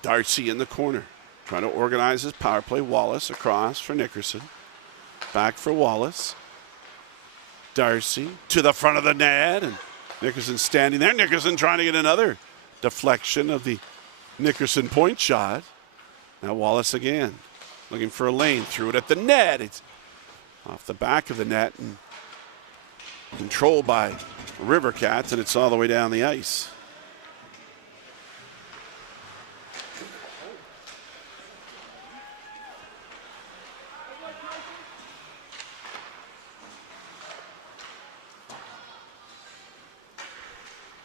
Darcy in the corner, trying to organize his power play. Wallace across for Nickerson. Back for Wallace. Darcy to the front of the net, and Nickerson standing there. Nickerson trying to get another deflection of the Nickerson point shot. Now Wallace again, looking for a lane, threw it at the net. It's off the back of the net and controlled by Rivercats, and it's all the way down the ice.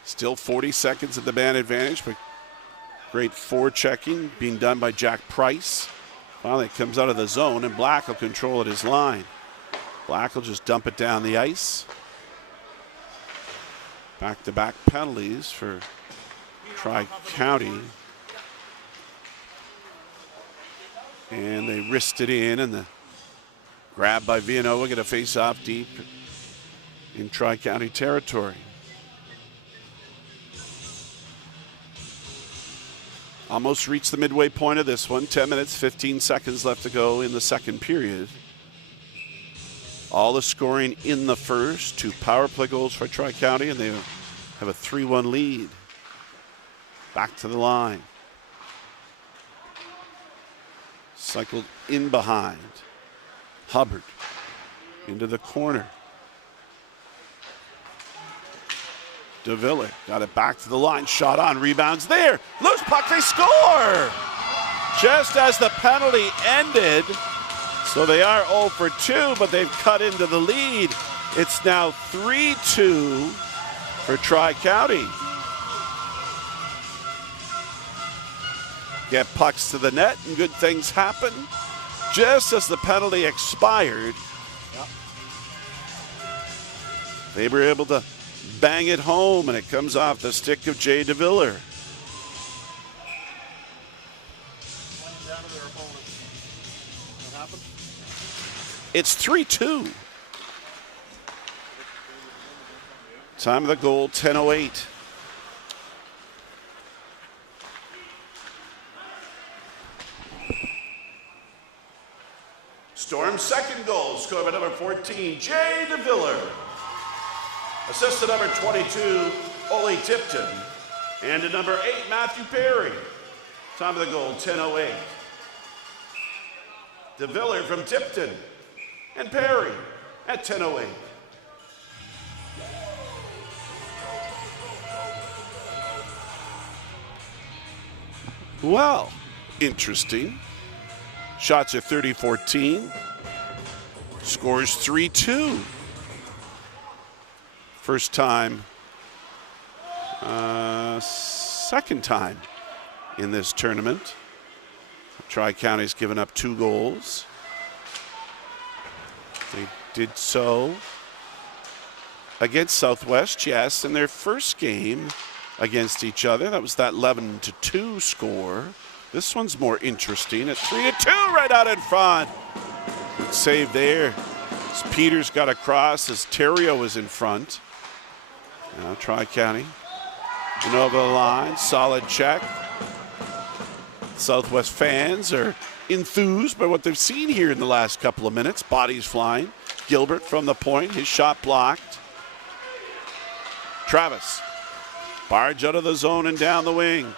Still 40 seconds at the man advantage, but great forechecking being done by Jack Price. Finally, it comes out of the zone, and Black will control it his line. Black will just dump it down the ice. Back-to-back penalties for Tri-County. And they wrist it in, and the grab by Villanova, get a face-off deep in Tri-County territory. Almost reached the midway point of this one. 10 minutes, 15 seconds left to go in the second period. All the scoring in the first. 2 power play goals for Tri-County, and they have a 3-1 lead. Back to the line. Cycled in behind. Hubbard into the corner. DeViller got it back to the line. Shot on, rebounds there. Loose puck, they score! Just as the penalty ended. So they are 0 for 2, but they've cut into the lead. It's now 3-2 for Tri-County. Get pucks to the net and good things happen. Just as the penalty expired, they were able to bang it home, and it comes off the stick of Jay DeViller. It's 3-2. Time of the goal, 10:08. Storm's second goal, scored by number 14, Jay DeViller. Assist to number 22, Ole Tipton. And to number 8, Matthew Perry. Time of the goal, 10:08. DeViller from Tipton. And Perry at 10:08. Well, interesting. Shots are 30-14. Scores 3-2. First time, second time in this tournament. Tri-County's given up 2 goals. They did so against Southwest, yes, in their first game against each other. That was that 11-2 score. This one's more interesting at 3-2 right out in front. Good save there. As Peters got across as Terrio was in front. Now Tri-County and over the line, solid check. Southwest fans are enthused by what they've seen here in the last couple of minutes. Bodies flying. Gilbert from the point, his shot blocked. Travis, barge out of the zone and down the wing.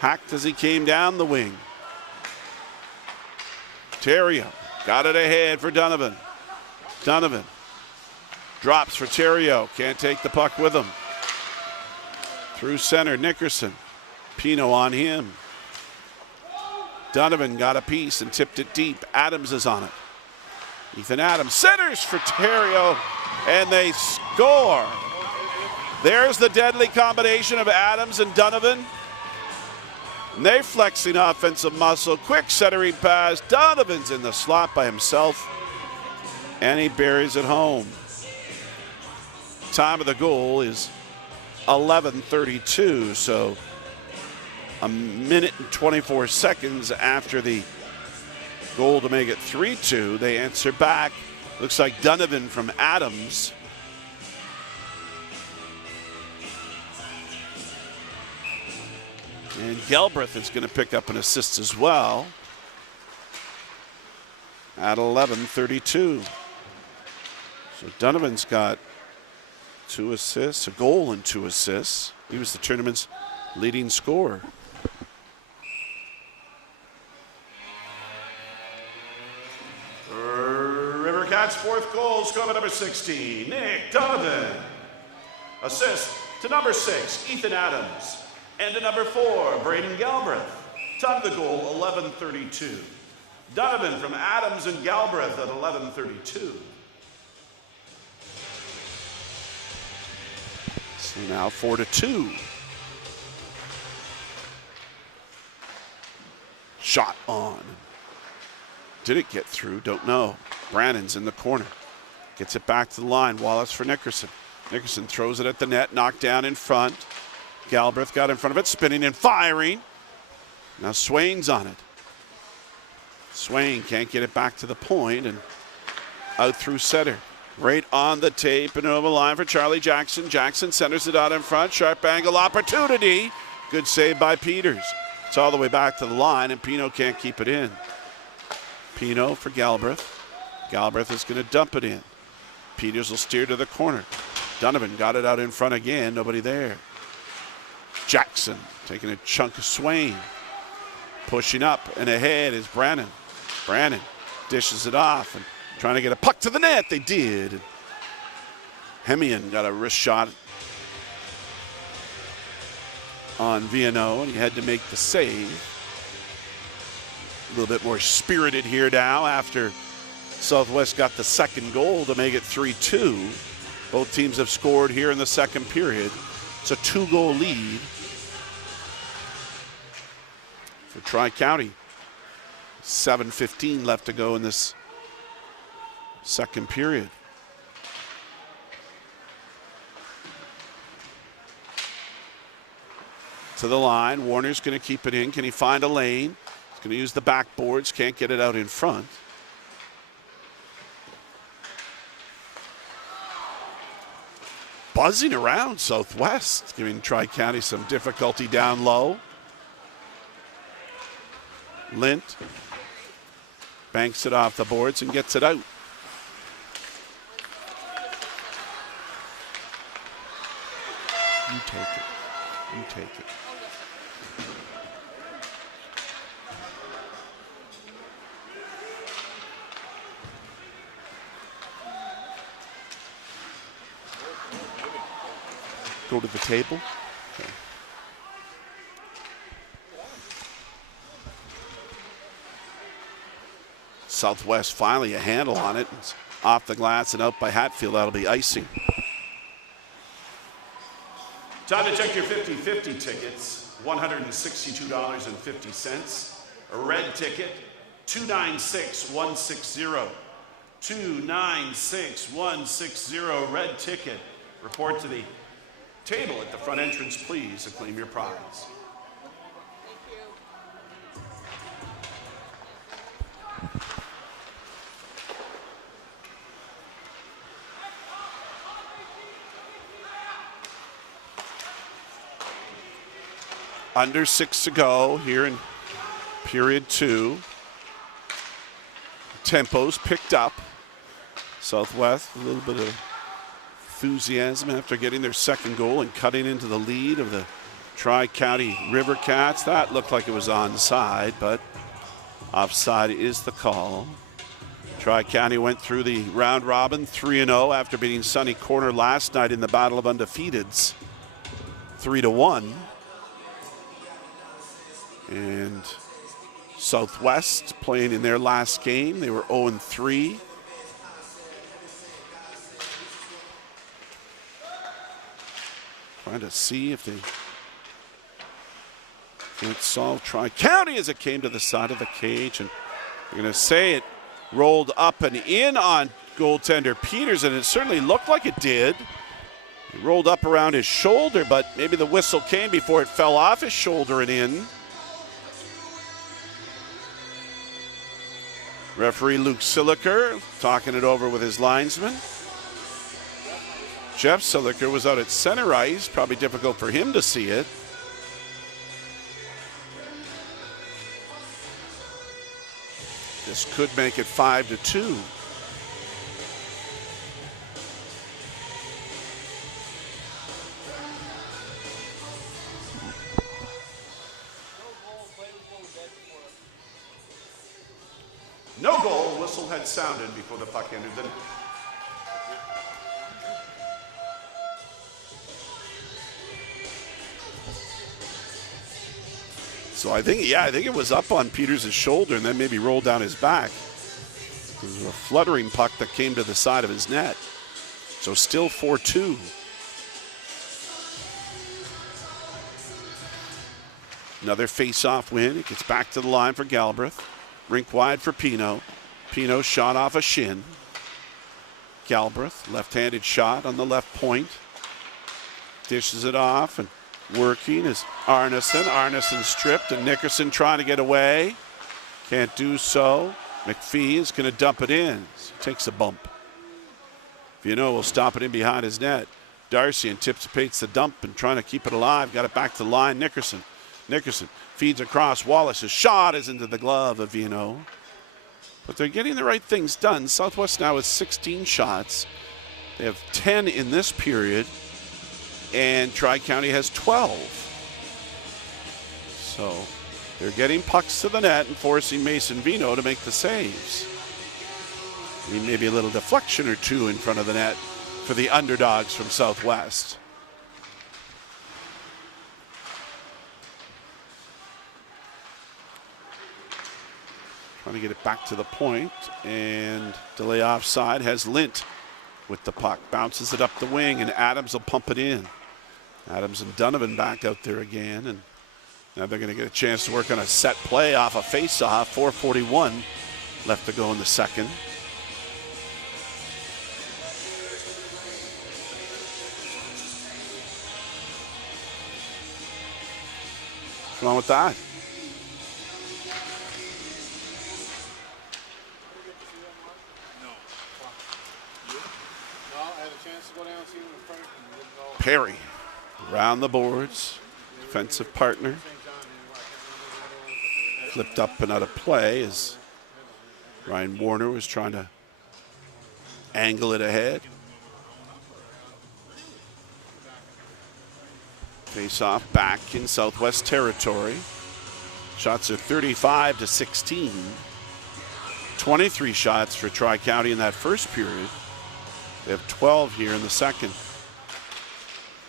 Hacked as he came down the wing. Terrio got it ahead for Donovan. Donovan drops for Terrio. Can't take the puck with him. Through center, Nickerson. Pino on him. Donovan got a piece and tipped it deep. Adams is on it. Ethan Adams centers for Terrio, and they score. There's the deadly combination of Adams and Donovan. And they're flexing offensive muscle. Quick centering pass. Donovan's in the slot by himself, and he buries it home. Time of the goal is 11:32, so a minute and 24 seconds after the goal to make it 3-2. They answer back. Looks like Donovan from Adams. And Galbraith is going to pick up an assist as well at 11:32. So Donovan's got 2 assists, a goal and 2 assists. He was the tournament's leading scorer. Rivercats' fourth goal is going to number 16, Nick Donovan. Assist to number 6, Ethan Adams. And to number 4, Braden Galbraith. Time of the goal, 11:32. Donovan from Adams and Galbraith at 11:32. So now 4-2. Shot on. Did it get through? Don't know. Brannon's in the corner. Gets it back to the line. Wallace for Nickerson. Nickerson throws it at the net, knocked down in front. Galbraith got in front of it, spinning and firing. Now Swain's on it. Swain can't get it back to the point and out through center. Right on the tape and over the line for Charlie Jackson. Jackson centers it out in front. Sharp angle opportunity. Good save by Peters. It's all the way back to the line and Pino can't keep it in. Pino for Galbraith. Galbraith is going to dump it in. Peters will steer to the corner. Donovan got it out in front again. Nobody there. Jackson taking a chunk of Swain. Pushing up and ahead is Brannon. Brannon dishes it off and trying to get a puck to the net. They did. Hemian got a wrist shot on Viano and he had to make the save. A little bit more spirited here now after Southwest got the second goal to make it 3-2. Both teams have scored here in the second period. It's a 2-goal lead for Tri-County. 7:15 left to go in this second period. To the line, Warner's going to keep it in. Can he find a lane? He's going to use the backboards, can't get it out in front. Buzzing around Southwest, giving Tri-County some difficulty down low. Lint banks it off the boards and gets it out. You take it. You take it. Go to the table. Okay. Southwest finally a handle on it. It's off the glass and out by Hatfield. That'll be icing. Time to check your 50-50 tickets. $162.50. A red ticket, 296-160. 296-160 red ticket. Report to the table at the front entrance, please, and claim your prize. Under 6 to go here in period 2. Tempo's picked up. Southwest, a little bit of enthusiasm after getting their second goal and cutting into the lead of the Tri-County Rivercats. That looked like it was onside, but offside is the call. Tri-County went through the round robin 3-0 after beating Sunny Corner last night in the Battle of Undefeateds 3-1. And Southwest playing in their last game. They were 0-3. Trying to see if they can't solve Tri-County as it came to the side of the cage. And you're going to say it rolled up and in on goaltender Peters, and it certainly looked like it did. It rolled up around his shoulder, but maybe the whistle came before it fell off his shoulder and in. Referee Luke Siliker talking it over with his linesman. Jeff Siliker was out at center ice. Probably difficult for him to see it. This could make it 5-2. No goal whistle had sounded before the puck entered the net. So I think it was up on Peters' shoulder and then maybe rolled down his back. It was a fluttering puck that came to the side of his net. So still 4-2. Another face-off win. It gets back to the line for Galbraith. Rink wide for Pino. Pino shot off a shin. Galbraith, left-handed shot on the left point. Dishes it off and working is Arneson. Arneson stripped and Nickerson trying to get away. Can't do so. McPhee is going to dump it in. So takes a bump. Vino will stop it in behind his net. Darcy anticipates the dump and trying to keep it alive. Got it back to the line. Nickerson feeds across. Wallace's shot is into the glove of Vino. But they're getting the right things done. Southwest now has 16 shots. They have 10 in this period. And Tri-County has 12. So they're getting pucks to the net and forcing Mason Vino to make the saves. Maybe a little deflection or two in front of the net for the underdogs from Southwest. Trying to get it back to the point, and delay offside has Lint with the puck. Bounces it up the wing, and Adams will pump it in. Adams and Donovan back out there again, and now they're going to get a chance to work on a set play off a face-off. 4:41 left to go in the second. What's wrong with that? Perry around the boards, defensive partner. Flipped up and out of play as Ryan Warner was trying to angle it ahead. Face off back in Southwest territory. Shots are 35-16. 23 shots for Tri-County in that first period. They have 12 here in the second.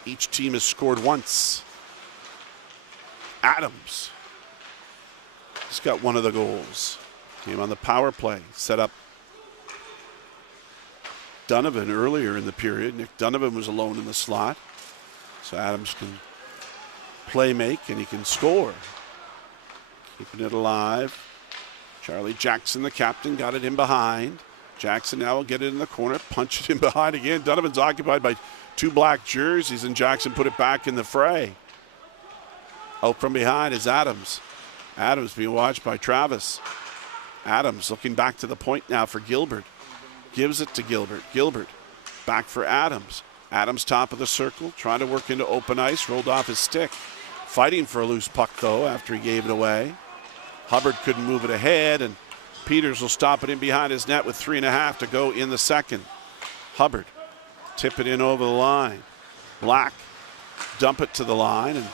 Each team has scored once. Adams, he's got one of the goals. Came on the power play, set up Donovan earlier in the period. Nick Donovan was alone in the slot. So Adams can play make and he can score. Keeping it alive. Charlie Jackson, the captain, got it in behind. Jackson now will get it in the corner, punch it in behind again. Donovan's occupied by two black jerseys, and Jackson put it back in the fray. Out from behind is Adams. Adams being watched by Travis. Adams looking back to the point now for Gilbert. Gives it to Gilbert. Gilbert back for Adams. Adams top of the circle, trying to work into open ice, rolled off his stick. Fighting for a loose puck, though, after he gave it away. Hubbard couldn't move it ahead, and Peters will stop it in behind his net with 3.5 to go in the second. Hubbard tip it in over the line. Black dump it to the line and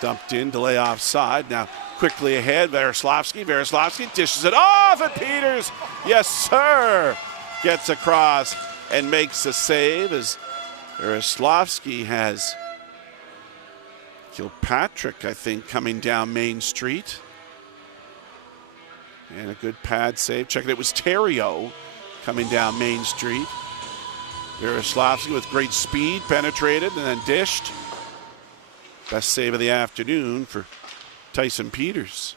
dumped in, delay offside. Now quickly ahead, Varoslavsky dishes it off at Peters. Yes, sir. Gets across and makes a save as Varoslavsky has Kilpatrick, I think, coming down Main Street. And a good pad save. Check it, it was Terrio coming down Main Street. Varoslavsky with great speed, penetrated and then dished. Best save of the afternoon for Tyson Peters.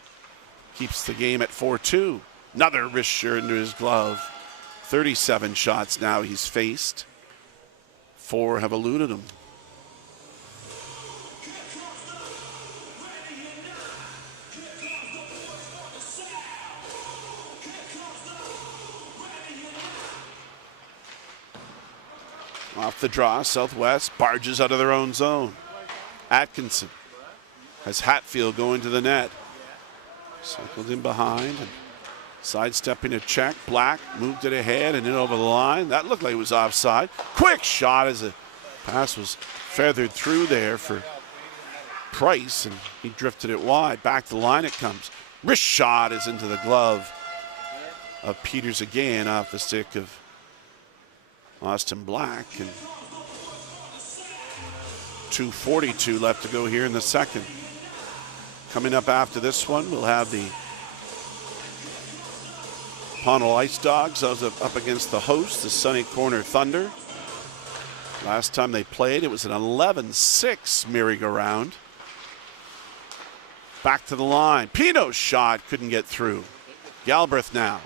Keeps the game at 4-2. Another wrist shirt into his glove. 37 shots now he's faced. 4 have eluded him. Off the draw, Southwest barges out of their own zone. Atkinson has Hatfield going to the net. Cycled in behind and sidestepping a check. Black moved it ahead and in over the line. That looked like it was offside. Quick shot as the pass was feathered through there for Price, and he drifted it wide. Back to the line it comes. Wrist shot is into the glove of Peters again off the stick of Austin Black. And 2:42 left to go here in the second. Coming up after this one, we'll have the Pownal Ice Dogs up against the host, the Sunny Corner Thunder. Last time they played, it was an 11-6 merry-go-round. Back to the line. Pino's shot couldn't get through. Galbraith now.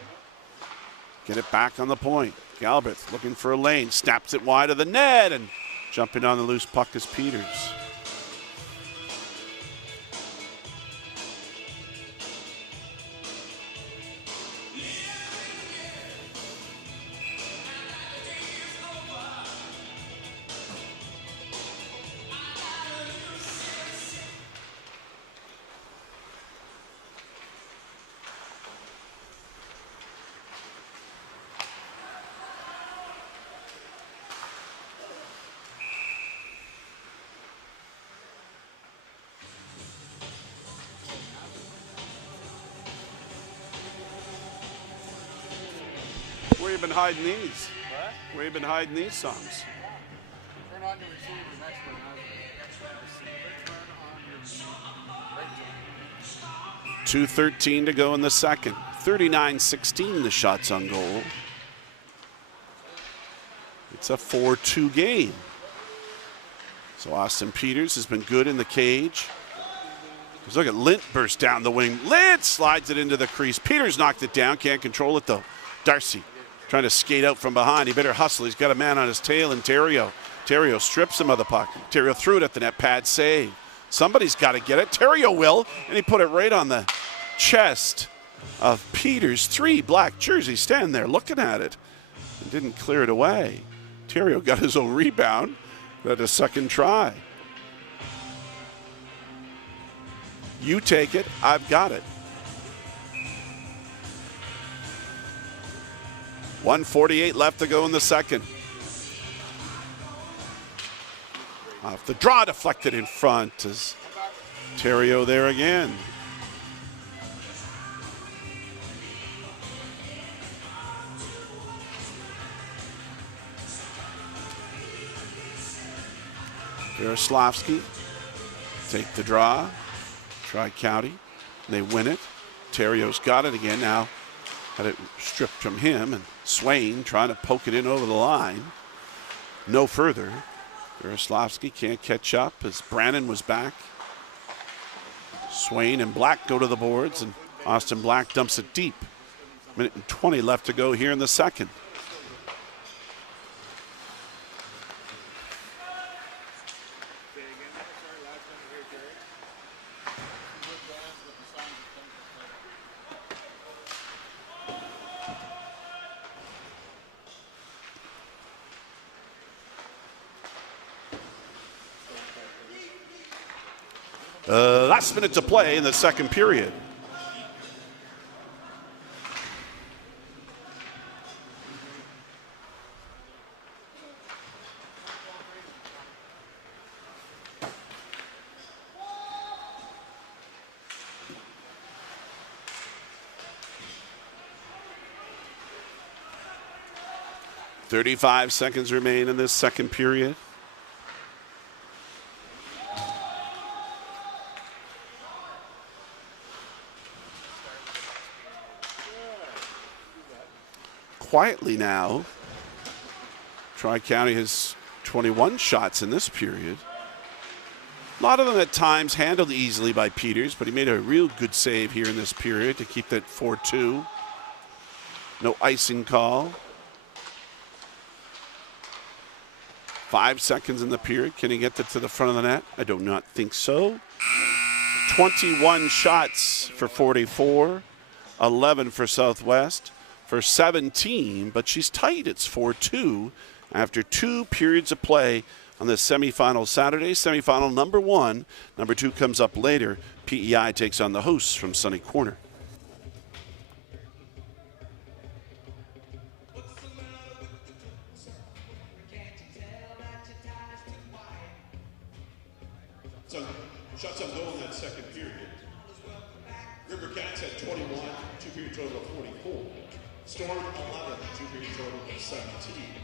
Get it back on the point. Galbraith looking for a lane. Snaps it wide of the net, and jumping on the loose puck is Peters. Where you been hiding these? What? Where you been hiding these songs? Turn on your receiver. Next one. Receiver. Turn on your 2:13 to go in the second. 39-16 the shots on goal. It's a 4-2 game. So Austin Peters has been good in the cage. Because look at Lint burst down the wing. Lint slides it into the crease. Peters knocked it down. Can't control it though. Darcy trying to skate out from behind. He better hustle. He's got a man on his tail in Terrio. Terrio strips him of the puck. Terrio threw it at the net pad. Save. Somebody's got to get it. Terrio will. And he put it right on the chest of Peters. 3 black jerseys standing there looking at it. And didn't clear it away. Terrio got his own rebound. Got a second try. You take it. I've got it. 1:48 left to go in the second. Off the draw, deflected in front is Terrio there again. Yaroslavsky take the draw. Tri-County. They win it. Terrio's got it again now. Had it stripped from him, and Swain trying to poke it in over the line. No further. Yaroslavsky can't catch up as Brannon was back. Swain and Black go to the boards, and Austin Black dumps it deep. 1:20 left to go here in the second. Last minute to play in the second period. .35 seconds remain in this second period. Quietly now, Tri-County has 21 shots in this period. A lot of them at times handled easily by Peters, but he made a real good save here in this period to keep that 4-2. No icing call. 5 seconds in the period. Can he get that to the front of the net? I do not think so. 21 shots for 44, 11 for Southwest. For 17, but she's tight. It's 4-2 after 2 periods of play on the semifinal Saturday. Semifinal number 1. Number 2 comes up later. PEI takes on the hosts from Sunny Corner. So, shots on goal in that second period. Rivercats had 21, 2 period total of 44. Storm 11, two-period total of 17.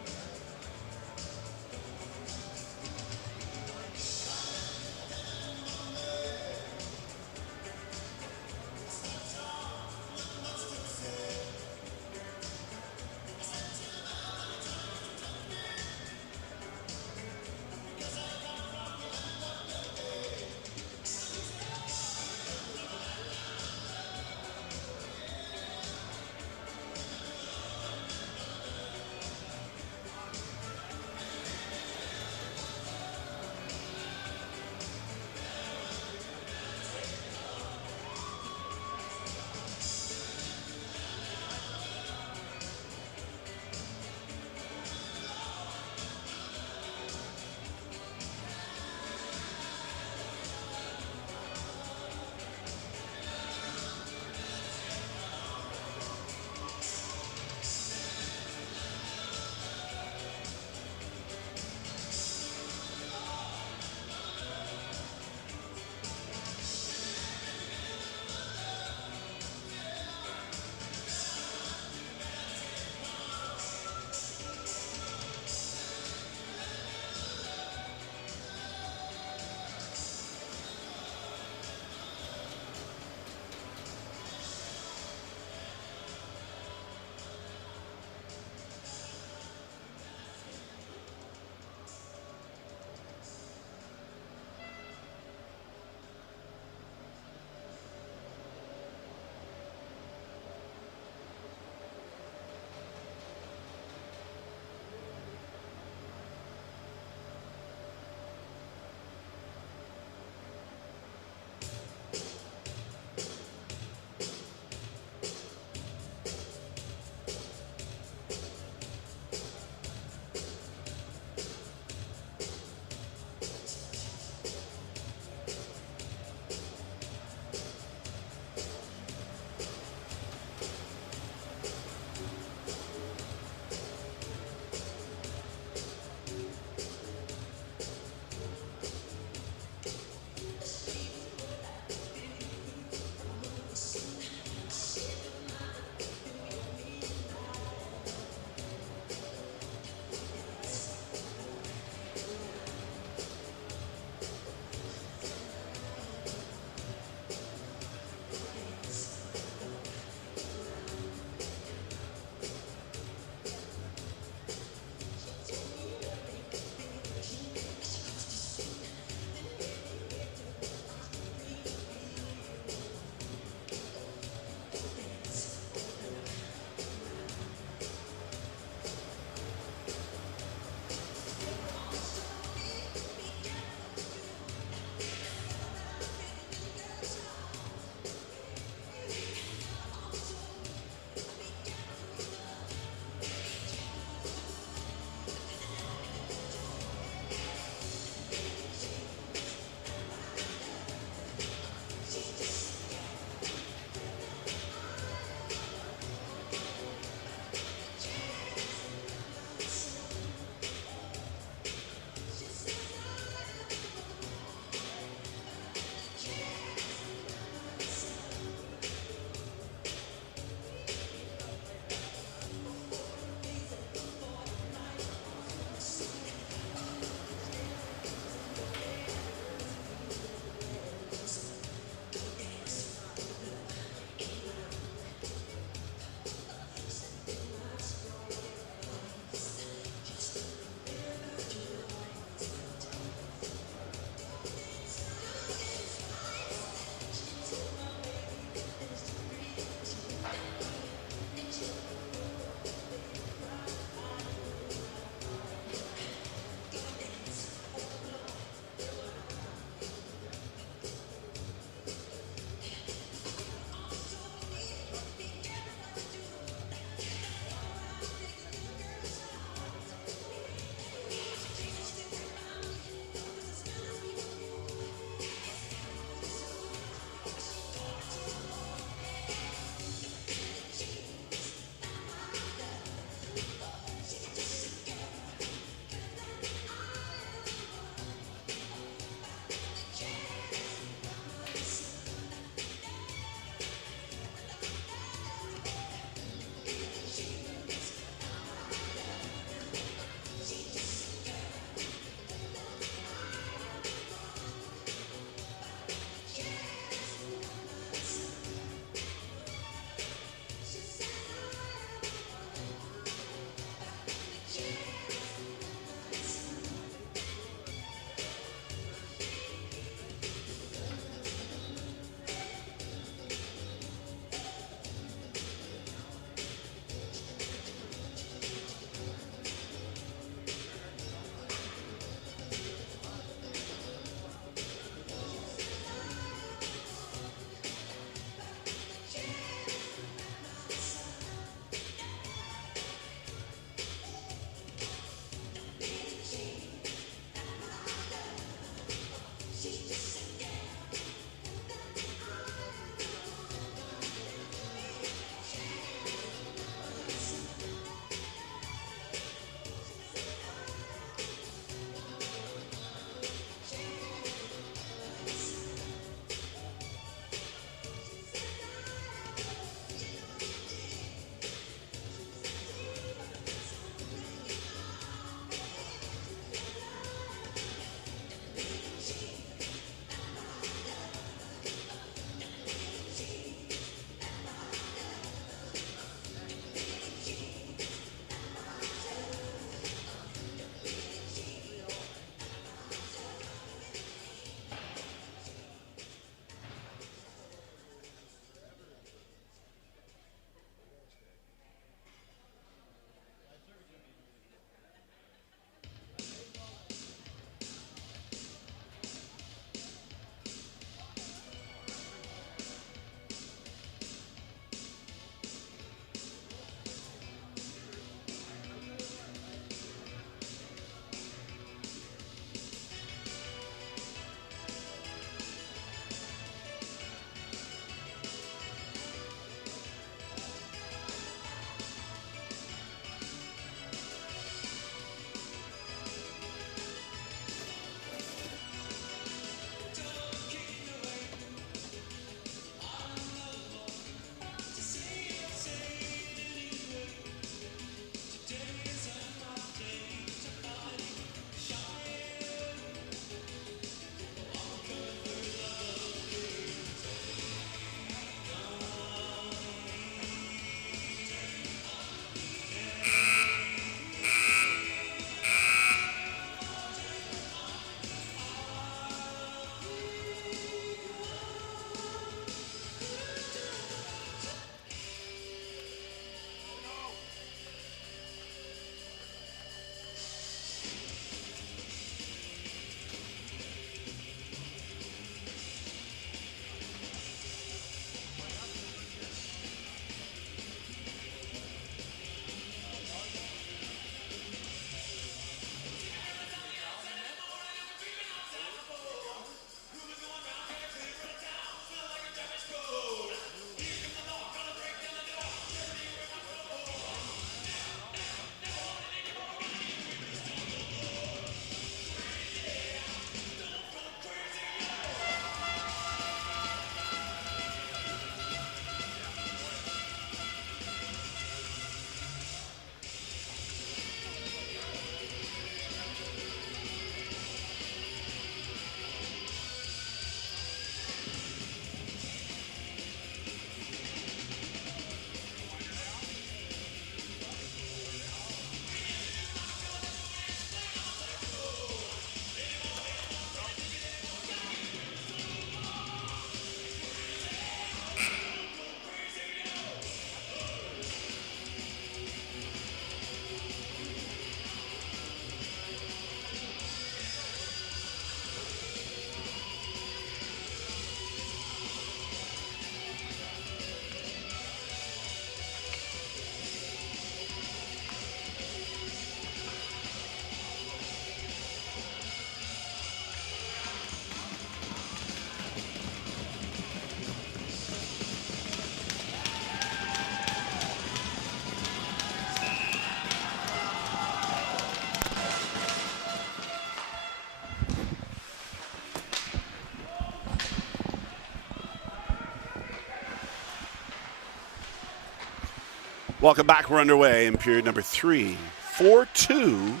Welcome back. We're underway in period number 3. 4-2,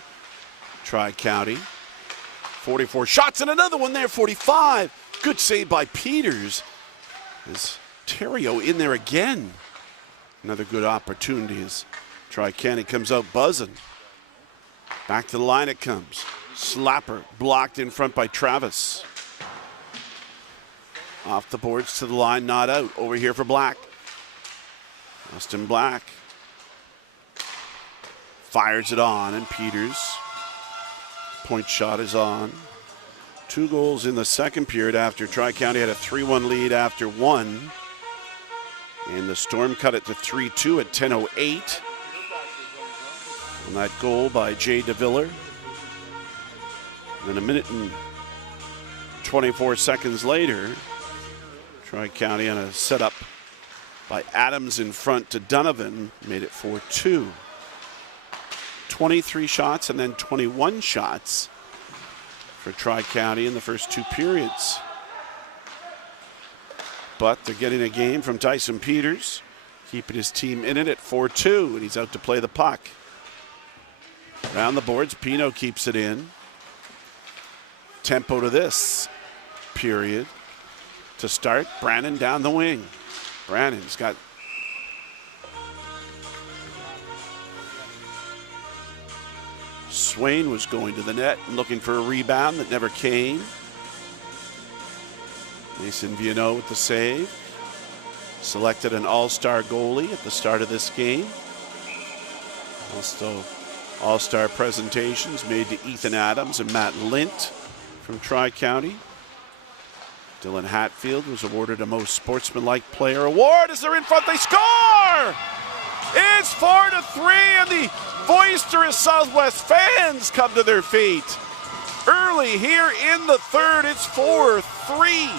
Tri-County. 44 shots and another one there, 45. Good save by Peters. Is Terrio in there again? Another good opportunity as Tri-County comes out buzzing. Back to the line it comes. Slapper blocked in front by Travis. Off the boards to the line, not out. Over here for Black. Austin Black fires it on, and Peters. Point shot is on. 2 goals in the second period after Tri-County had a 3-1 lead after 1. And the Storm cut it to 3-2 at 10:08. On that goal by Jay DeViller. Then a minute and 24 seconds later, Tri-County on a setup by Adams in front to Donovan made it 4-2. 23 shots and then 21 shots for Tri-County in the first 2 periods. But they're getting a game from Tyson Peters, keeping his team in it at 4-2, and he's out to play the puck. Around the boards, Pino keeps it in. Tempo to this period. To start, Brannon down the wing. Brannon's got Swain was going to the net and looking for a rebound that never came. Mason Viano with the save. Selected an all-star goalie at the start of this game. Also, all-star presentations made to Ethan Adams and Matt Lint from Tri-County. Dylan Hatfield was awarded a Most Sportsmanlike Player award as they're in front. They score! It's 4-3, and the boisterous Southwest fans come to their feet. Early here in the third, it's 4-3.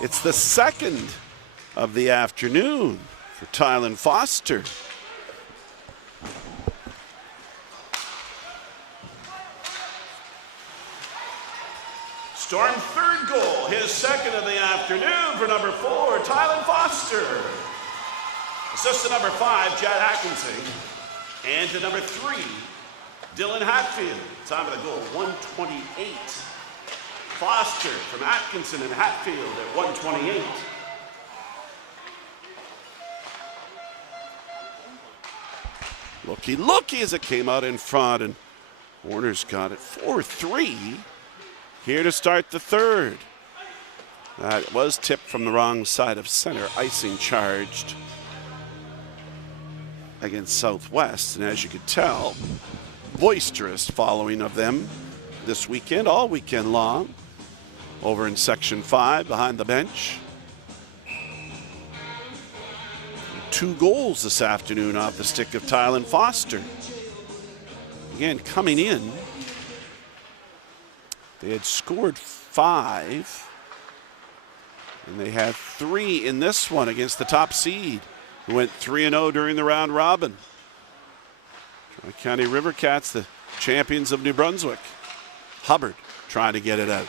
It's the second of the afternoon for Tylen Foster. Storm third goal, his second of the afternoon for number 4, Tylen Foster. Assist to number 5, Chad Atkinson. And to number 3, Dylan Hatfield. Time of the goal, 1:28. Foster from Atkinson and Hatfield at 1:28. Looky as it came out in front, and Warner's got it. 4-3 here to start the third. That was tipped from the wrong side of center. Icing charged against Southwest, and as you could tell, boisterous following of them this weekend, all weekend long, over in Section 5 behind the bench. 2 goals this afternoon off the stick of Tylen Foster. Again, coming in, they had scored 5, and they had 3 in this one against the top seed, who went 3-0 during the round robin. Tri-County Rivercats, the champions of New Brunswick. Hubbard trying to get it out.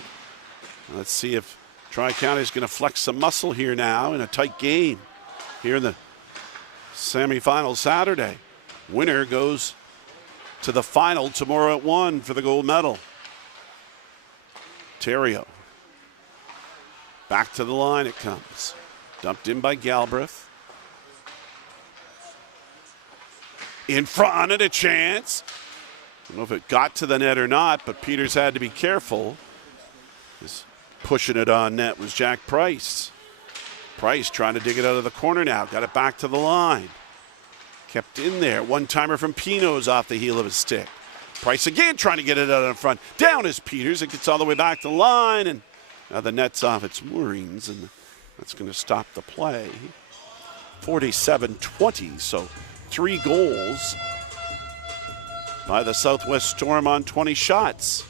Let's see if Tri-County is going to flex some muscle here now in a tight game here in the semifinal Saturday. Winner goes to the final tomorrow at 1 for the gold medal. Terrio. Back to the line it comes. Dumped in by Galbraith. In front and a chance. I don't know if it got to the net or not, but Peters had to be careful. Pushing it on net was Jack Price. Price trying to dig it out of the corner now. Got it back to the line. Kept in there. One-timer from Pino's off the heel of his stick. Price again trying to get it out in front. Down is Peters. It gets all the way back to the line, and now the net's off its moorings, and that's going to stop the play. 47-20, so 3 goals by the Southwest Storm on 20 shots.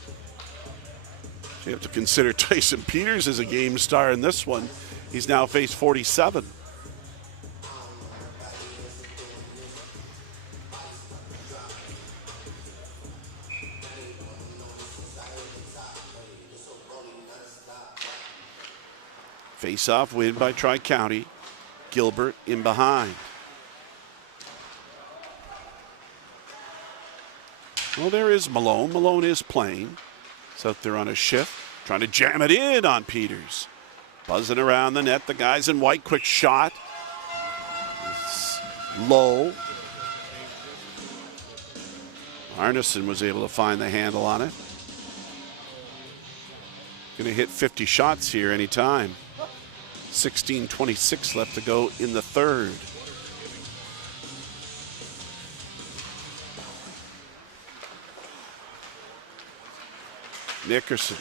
You have to consider Tyson Peters as a game star in this one. He's now faced 47. Face-off win by Tri-County. Gilbert in behind. Well, there is Malone. Malone is playing. He's out there on a shift, trying to jam it in on Peters. Buzzing around the net. The guy's in white. Quick shot. It's low. Arneson was able to find the handle on it. Going to hit 50 shots here anytime. 16:26 left to go in the third. Nickerson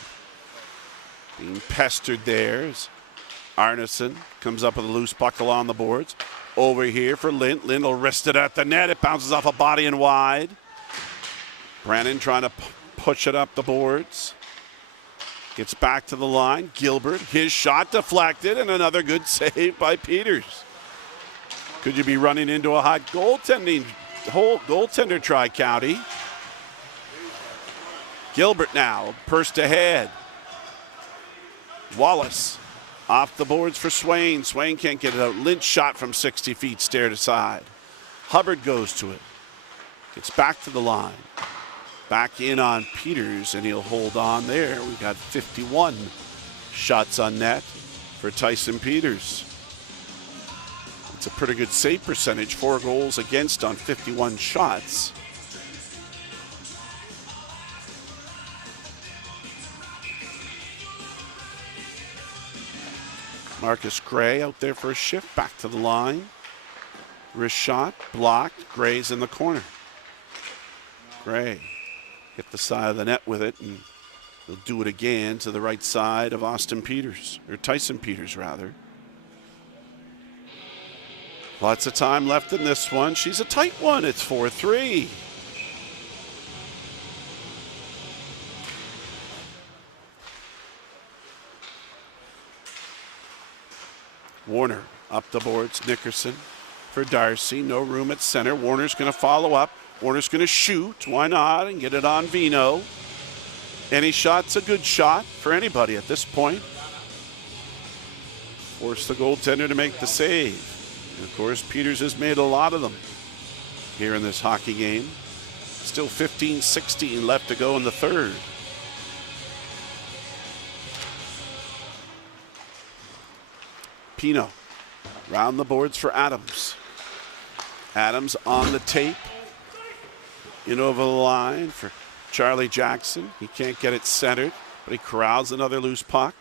being pestered there as Arneson comes up with a loose puck along the boards. Over here for Lind. Lind will wrist it at the net. It bounces off a body and wide. Brannon trying to push it up the boards. Gets back to the line. Gilbert, his shot deflected, and another good save by Peters. Could you be running into a hot goaltender Tri-County? Gilbert now, pursed ahead. Wallace off the boards for Swain. Swain can't get it out. Lynch shot from 60 feet, stared aside. Hubbard goes to it. Gets back to the line. Back in on Peters, and he'll hold on there. We got 51 shots on net for Tyson Peters. It's a pretty good save percentage. 4 goals against on 51 shots. Marcus Gray out there for a shift. Back to the line. Wrist shot, blocked. Gray's in the corner. Gray hit the side of the net with it, and he'll do it again to the right side of Austin Peters, or Tyson Peters, rather. Lots of time left in this one. She's a tight one. It's 4-3. Warner up the boards. Nickerson for Darcy. No room at center. Warner's going to follow up. Warner's going to shoot. Why not? And get it on Vino. Any shot's a good shot for anybody at this point. Force the goaltender to make the save. And of course, Peters has made a lot of them here in this hockey game. Still 15-16 left to go in the third. Pino round the boards for Adams. Adams on the tape. In over the line for Charlie Jackson. He can't get it centered, but he corrals another loose puck.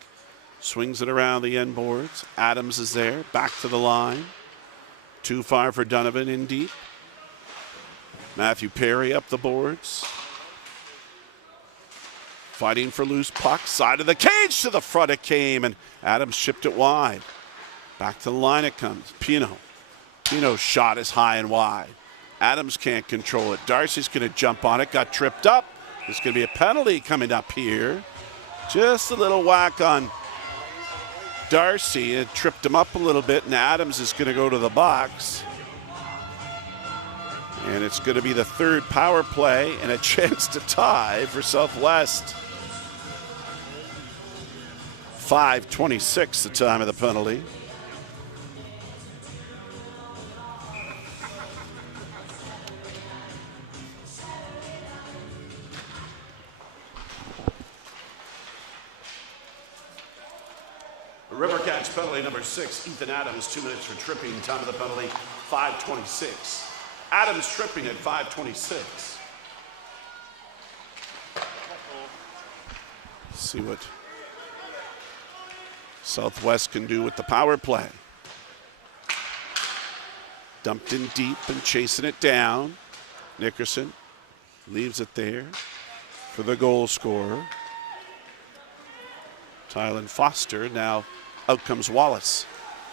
Swings it around the end boards. Adams is there, back to the line. Too far for Donovan in deep. Matthew Perry up the boards. Fighting for loose puck. Side of the cage, to the front it came, and Adams shipped it wide. Back to the line it comes. Pino. Pino's shot is high and wide. Adams can't control it. Darcy's going to jump on it. Got tripped up. There's going to be a penalty coming up here. Just a little whack on Darcy. It tripped him up a little bit, and Adams is going to go to the box. And it's going to be the third power play and a chance to tie for Southwest. 5:26 the time of the penalty. Rivercats penalty number 6, Ethan Adams, 2 minutes for tripping. Time of the penalty, 5:26. Adams tripping at 5:26. See what Southwest can do with the power play. Dumped in deep and chasing it down. Nickerson leaves it there for the goal scorer. Tylen Foster. Now out comes Wallace.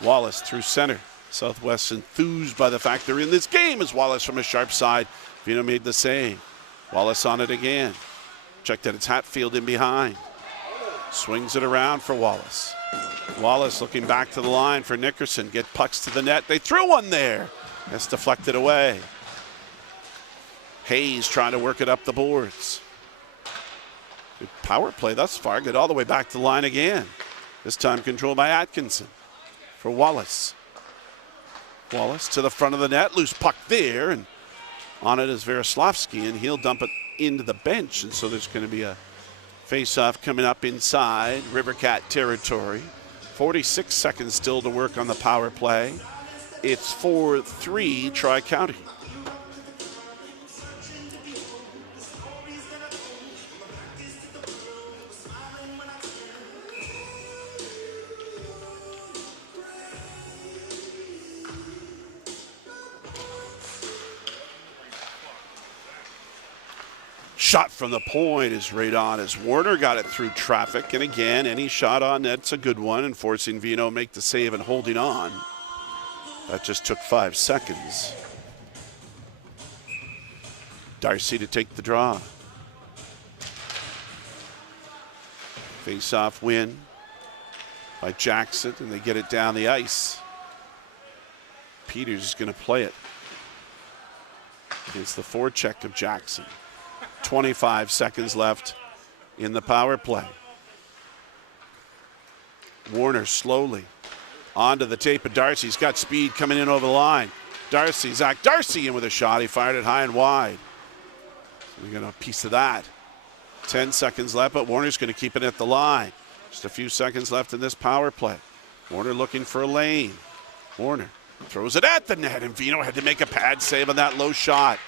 Wallace through center. Southwest enthused by the fact they're in this game as Wallace from a sharp side. Vino made the save. Wallace on it again. Check that it's Hatfield in behind. Swings it around for Wallace. Wallace looking back to the line for Nickerson. Get pucks to the net. They threw one there. That's deflected away. Hayes trying to work it up the boards. Good power play thus far. Get all the way back to the line again. This time controlled by Atkinson for Wallace. Wallace to the front of the net, loose puck there, and on it is Varoslavsky, and he'll dump it into the bench, and so there's going to be a face-off coming up inside Rivercat territory. 46 seconds still to work on the power play. It's 4-3 Tri-County. Shot from the point is right on as Warner got it through traffic. And again, any shot on net's a good one, and forcing Vino to make the save and holding on. That just took 5 seconds. Darcy to take the draw. Face-off win by Jackson, and they get it down the ice. Peters is going to play it against the forecheck of Jackson. 25 seconds left in the power play. Warner slowly onto the tape of Darcy. He's got speed coming in over the line. Darcy, Zach Darcy in with a shot. He fired it high and wide. We got a piece of that. 10 seconds left, but Warner's going to keep it at the line. Just a few seconds left in this power play. Warner looking for a lane. Warner throws it at the net, and Vino had to make a pad save on that low shot.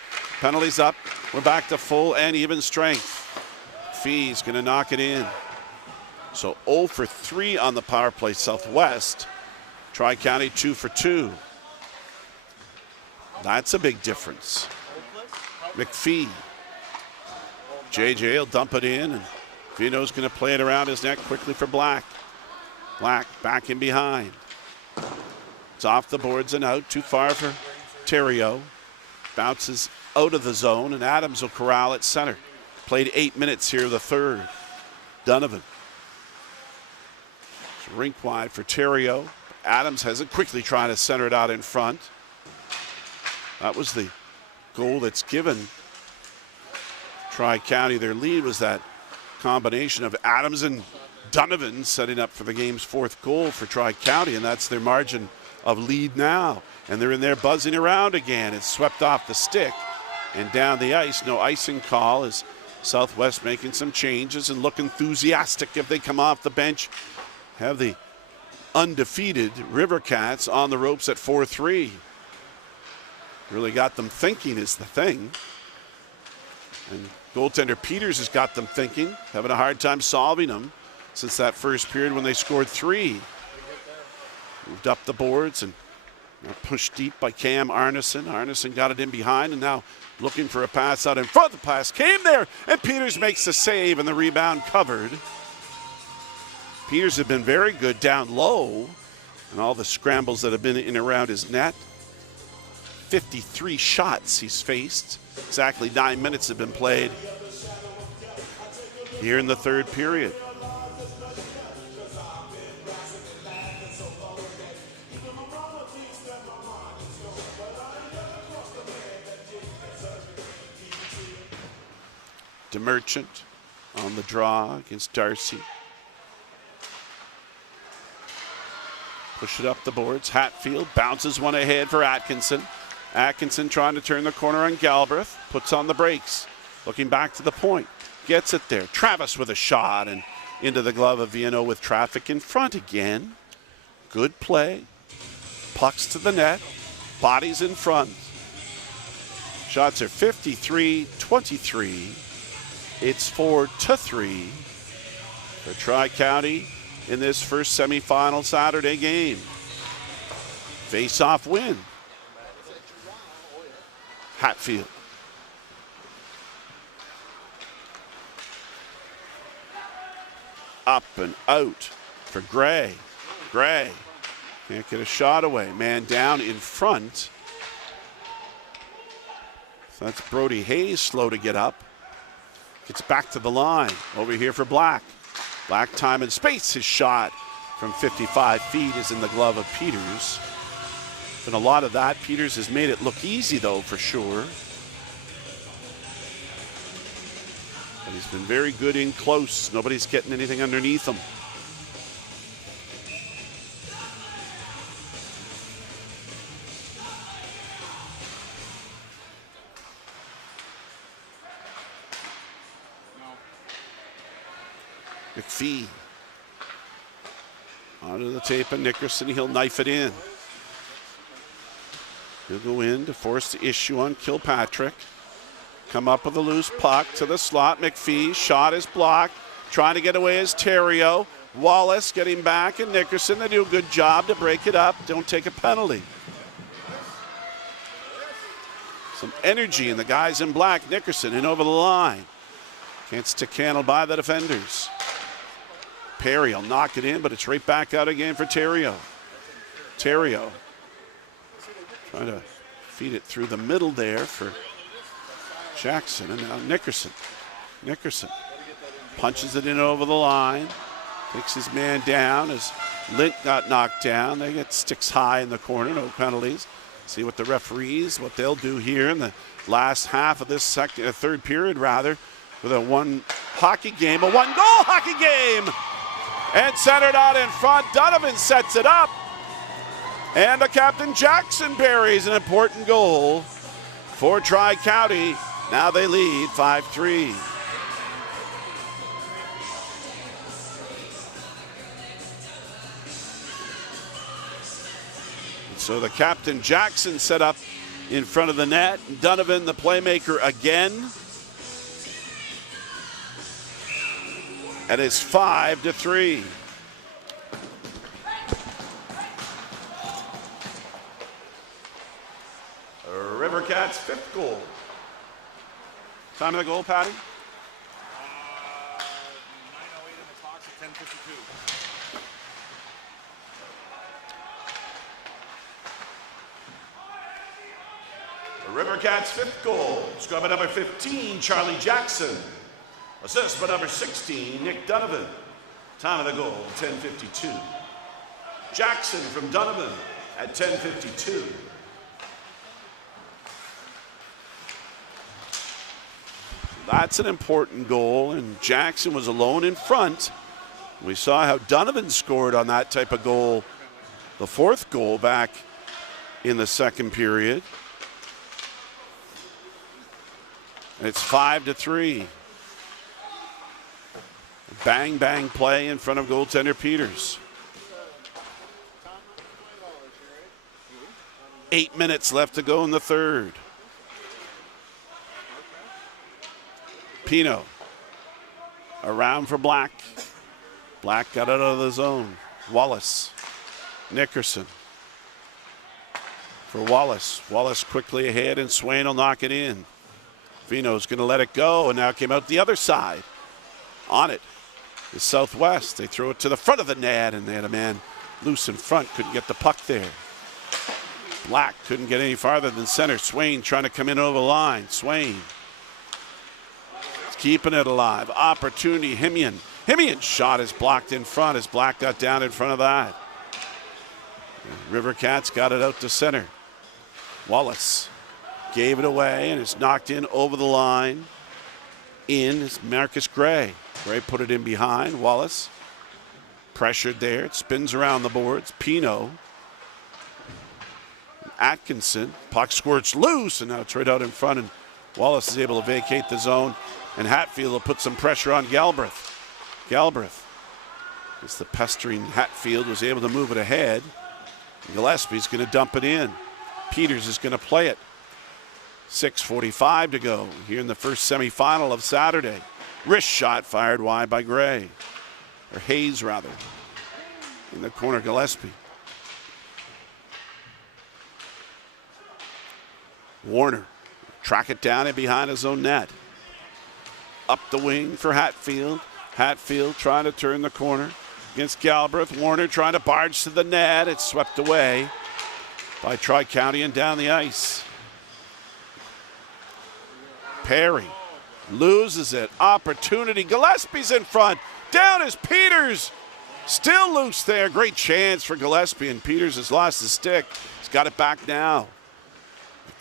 Penalties up. We're back to full and even strength. Fee's going to knock it in. So 0 for 3 on the power play Southwest. Tri-County 2 for 2. That's a big difference. McPhee. JJ will dump it in, and Vino's going to play it around his neck quickly for Black. Black back in behind. It's off the boards and out. Too far for Theriault. Bounces out of the zone, and Adams will corral at center. Played 8 minutes here, the third. Donovan. It's rink wide for Theriault. Adams has it, quickly trying to center it out in front. That was the goal that's given Tri-County their lead, was that combination of Adams and Donovan setting up for the game's 4th goal for Tri-County, and that's their margin of lead now. And they're in there buzzing around again. It's swept off the stick and down the ice. No icing call as Southwest making some changes and look enthusiastic if they come off the bench. Have the undefeated Rivercats on the ropes at 4-3. Really got them thinking is the thing. And goaltender Peters has got them thinking, having a hard time solving them since that first period when they scored 3. Moved up the boards and pushed deep by Cam Arneson. Arneson got it in behind and now looking for a pass out in front. The pass came there, and Peters makes the save and the rebound covered. Peters have been very good down low and all the scrambles that have been in and around his net. 53 shots he's faced. Exactly 9 minutes have been played here in the third period. DeMerchant on the draw against Darcy. Push it up the boards. Hatfield bounces one ahead for Atkinson. Atkinson trying to turn the corner on Galbraith. Puts on the brakes. Looking back to the point. Gets it there. Travis with a shot and into the glove of Viano with traffic in front again. Good play. Pucks to the net. Bodies in front. Shots are 53-23. It's 4-3 for Tri-County in this first semifinal Saturday game. Face-off win. Hatfield. Up and out for Gray. Gray can't get a shot away. Man down in front. So that's Brody Hayes slow to get up. Gets back to the line. Over here for Black. Black time and space. His shot from 55 feet is in the glove of Peters. Been a lot of that. Peters has made it look easy, though, for sure. But he's been very good in close. Nobody's getting anything underneath him. McPhee. Onto the tape of Nickerson. He'll knife it in. He'll go in to force the issue on Kilpatrick. Come up with a loose puck to the slot. McPhee, shot is blocked. Trying to get away is Theriault. Wallace getting back, and Nickerson. They do a good job to break it up. Don't take a penalty. Some energy in the guys in black. Nickerson in over the line. Can't stick handle by the defenders. Perry will knock it in, but it's right back out again for Theriault. Theriault trying to feed it through the middle there for Jackson, and now Nickerson. Nickerson punches it in over the line, takes his man down as Lint got knocked down. They get sticks high in the corner, no penalties. See what the referees, what they'll do here in the last half of this third period, rather, with a one-goal hockey game. And centered out in front, Donovan sets it up. And the captain Jackson buries an important goal for Tri-County. Now they lead 5-3. So the captain Jackson set up in front of the net. Donovan, the playmaker again. And it's 5-3. Rivercats' fifth goal. Time of the goal, Patty? 9:08 in the clock at 10:52. The Rivercats' fifth goal. Scrub by number 15, Charlie Jackson. Assist by number 16, Nick Donovan. Time of the goal, 10:52. Jackson from Donovan at 10:52. That's an important goal, and Jackson was alone in front. We saw how Donovan scored on that type of goal, the fourth goal back in the second period. And it's 5-3. Bang, bang play in front of goaltender Peters. 8 minutes left to go in the third. Pino around for Black. Black got it out of the zone. Wallace. Nickerson for Wallace. Wallace quickly ahead, and Swain will knock it in. Vino's going to let it go, and now it came out the other side. On it is Southwest. They throw it to the front of the net, and they had a man loose in front. Couldn't get the puck there. Black couldn't get any farther than center. Swain trying to come in over the line. Swain keeping it alive. Opportunity, Himian. Himian's shot is blocked in front as Black got down in front of that. Rivercats got it out to center. Wallace gave it away, and it's knocked in over the line. In is Marcus Gray. Gray put it in behind. Wallace pressured there. It spins around the boards. Pino. Atkinson. Puck squirts loose, and now it's right out in front, and Wallace is able to vacate the zone. And Hatfield will put some pressure on Galbraith. Galbraith, as the pestering Hatfield was able to move it ahead. Gillespie's going to dump it in. Peters is going to play it. 6:45 to go here in the first semifinal of Saturday. Wrist shot fired wide by Gray. Or Hayes, rather. In the corner, Gillespie. Warner, track it down in behind his own net. Up the wing for Hatfield. Hatfield trying to turn the corner against Galbraith. Warner trying to barge to the net. It's swept away by Tri-County and down the ice. Perry loses it. Opportunity. Gillespie's in front. Down is Peters. Still loose there. Great chance for Gillespie, and Peters has lost his stick. He's got it back now.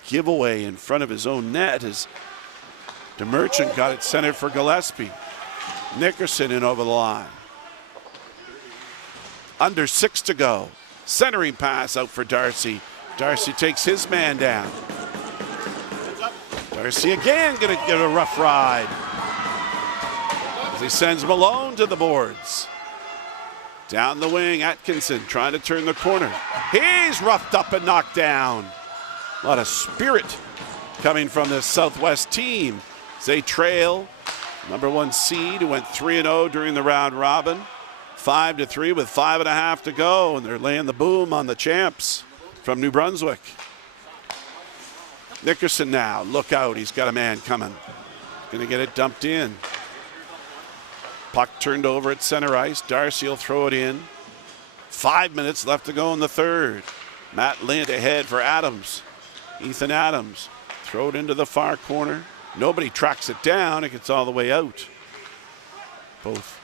Giveaway in front of his own net as DeMerchant got it centered for Gillespie. Nickerson in over the line. Under 6 to go. Centering pass out for Darcy. Darcy takes his man down. Darcy again going to get a rough ride. he sends Malone to the boards. Down the wing, Atkinson trying to turn the corner. He's roughed up and knocked down. A lot of spirit coming from this Southwest team. They trail number 1 seed who went 3-0 during the round robin. 5-3 with 5.5 to go, and they're laying the boom on the champs from New Brunswick. Nickerson now, look out, he's got a man coming. Gonna get it dumped in. Puck turned over at center ice. Darcy will throw it in. 5 minutes left to go in the third. Matt Lind ahead for Adams. Ethan Adams, throw it into the far corner. Nobody tracks it down. It gets all the way out. Both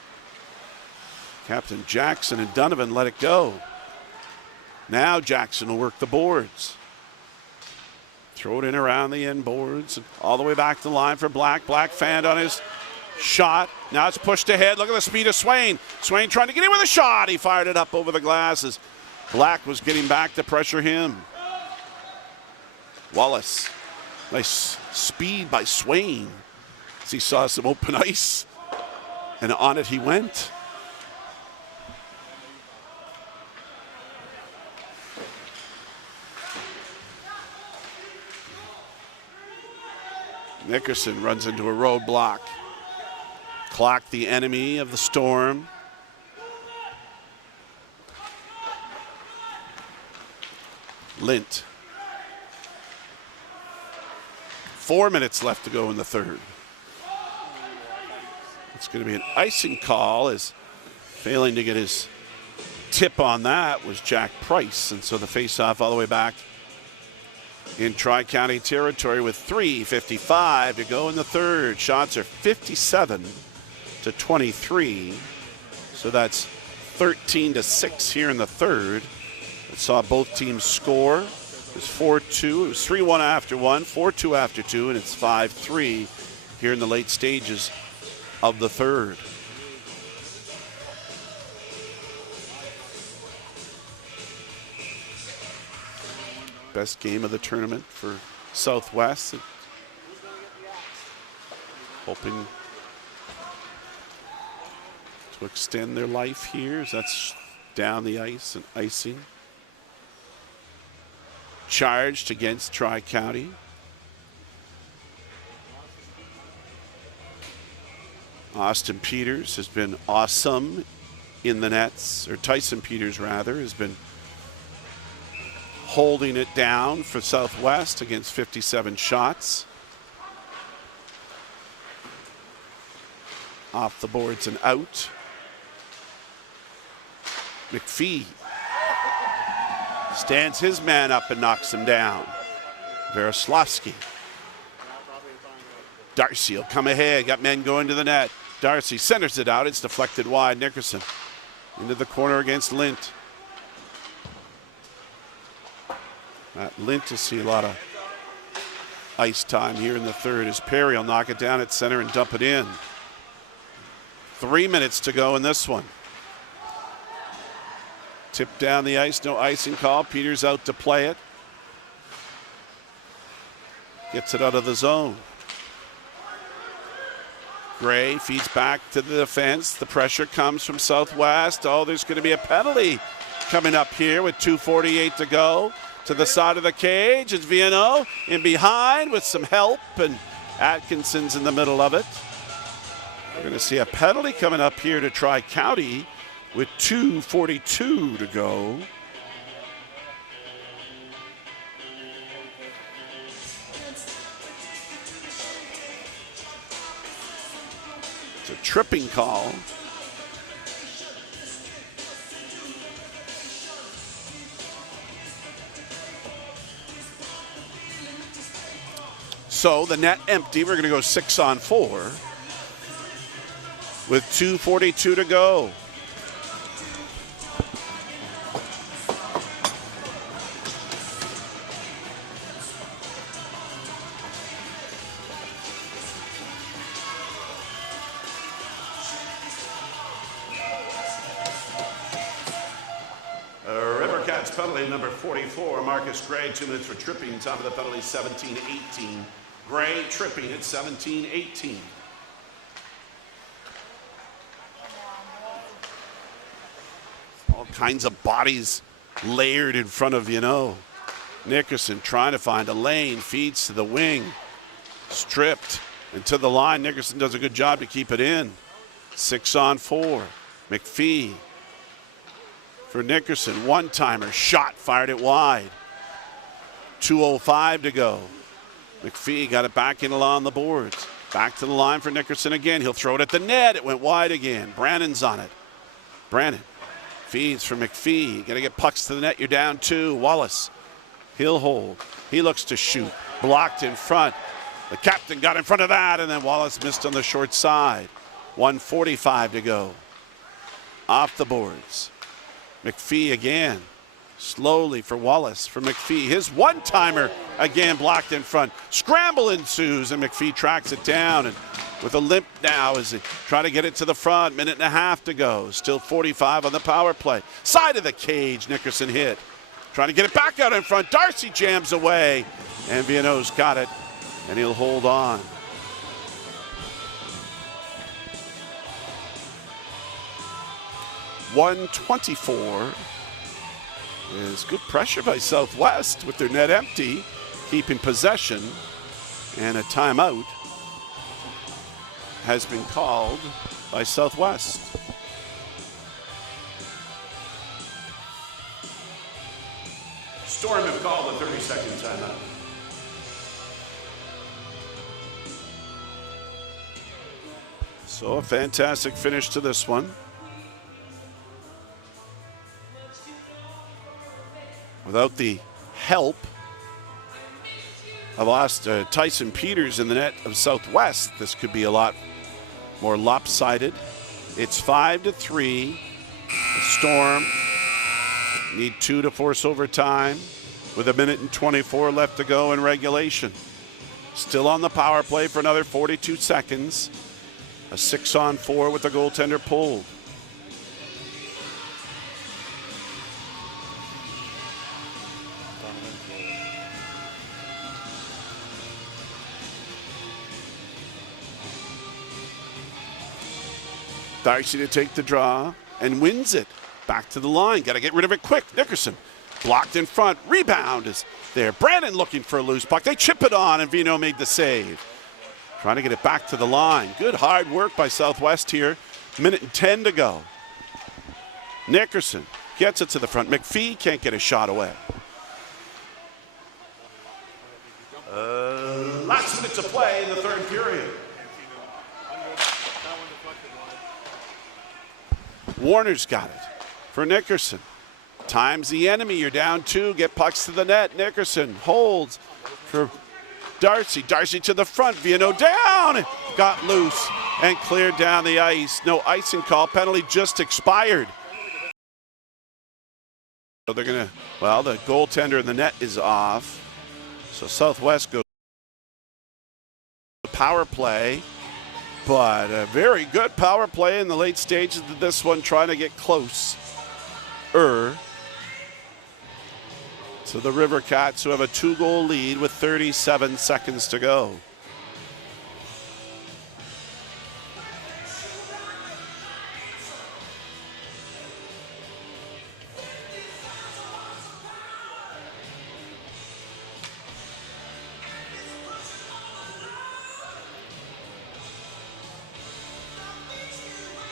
Captain Jackson and Donovan let it go. Now Jackson will work the boards. Throw it in around the end boards and all the way back to the line for Black. Black fanned on his shot. Now it's pushed ahead. Look at the speed of Swain. Swain trying to get in with a shot. He fired it up over the glasses. Black was getting back to pressure him. Wallace. Nice speed by Swain as he saw some open ice. And on it he went. Nickerson runs into a roadblock. Clock, the enemy of the Storm. Lint. 4 minutes left to go in the third. It's going to be an icing call, as failing to get his tip on that was Jack Price. And so the face-off all the way back in Tri-County territory with 3:55 to go in the third. Shots are 57-23. So that's 13-6 here in the third. It saw both teams score. It was 4-2. It was 3-1 after one, 4-2 after two, and it's 5-3 here in the late stages of the third. Best game of the tournament for Southwest. Hoping to extend their life here as that's down the ice and icing. Charged against Tri-County. Austin Peters has been awesome in the nets, or Tyson Peters rather, has been holding it down for Southwest against 57 shots. Off the boards and out. McPhee stands his man up and knocks him down. Veroslavsky. Darcy will come ahead, got men going to the net. Darcy centers it out, it's deflected wide. Nickerson into the corner against Lint. Lint to see a lot of ice time here in the third as Perry will knock it down at center and dump it in. 3 minutes to go in this one. Tip down the ice, no icing call. Peters out to play it. Gets it out of the zone. Gray feeds back to the defense. The pressure comes from Southwest. Oh, there's going to be a penalty coming up here with 2:48 to go. To the side of the cage, it's Viano in behind with some help, and Atkinson's in the middle of it. We're going to see a penalty coming up here to Tri-County with 2:42 to go. It's a tripping call. So the net empty. We're going to go 6-on-4 with 2:42 to go. Rivercats penalty number 44. Marcus Gray, 2 minutes for tripping. Top of the penalty, 17-18. Gray tripping at 17-18. kinds of bodies layered in front of Nickerson trying to find a lane, feeds to the wing, stripped and to the line. Nickerson does a good job to keep it in. 6-on-4. McPhee for Nickerson. One-timer, shot, fired it wide. 2:05 to go. McPhee got it back in along the boards. Back to the line for Nickerson again. He'll throw it at the net. It went wide again. Brannon's on it. Brannon feeds for McPhee. Got to get pucks to the net. You're down 2. Wallace, he'll hold. He looks to shoot. Blocked in front. The captain got in front of that, and then Wallace missed on the short side. 1:45 to go. Off the boards. McPhee again. Slowly for Wallace, for McPhee. His one-timer again blocked in front. Scramble ensues, and McPhee tracks it down. And with a limp now as they try to get it to the front. 1.5 to go. Still 45 on the power play. Side of the cage, Nickerson hit. Trying to get it back out in front. Darcy jams away, and Viano's got it, and he'll hold on. .124 is good pressure by Southwest with their net empty, keeping possession, and a timeout has been called by Southwest. Storm have called a 30-second timeout. So a fantastic finish to this one. Without the help of Tyson Peters in the net of Southwest, this could be a lot more lopsided. It's 5-3. The Storm need 2 to force overtime with 1:24 left to go in regulation. Still on the power play for another 42 seconds. A 6-on-4 with the goaltender pulled. Darcy to take the draw and wins it. Back to the line. Got to get rid of it quick. Nickerson blocked in front. Rebound is there. Brandon looking for a loose puck. They chip it on, and Vino made the save. Trying to get it back to the line. Good hard work by Southwest here. 1:10 to go. Nickerson gets it to the front. McPhee can't get a shot away. Last minute to play in the third period. Warner's got it for Nickerson. Times the enemy. You're down 2. Get pucks to the net. Nickerson holds for Darcy. Darcy to the front. Viano down. Got loose and cleared down the ice. No icing call. Penalty just expired. So they're going to, well, the goaltender in the net is off. So Southwest goes power play. But a very good power play in the late stages of this one, trying to get close to the Rivercats, who have a 2-goal lead with 37 seconds to go.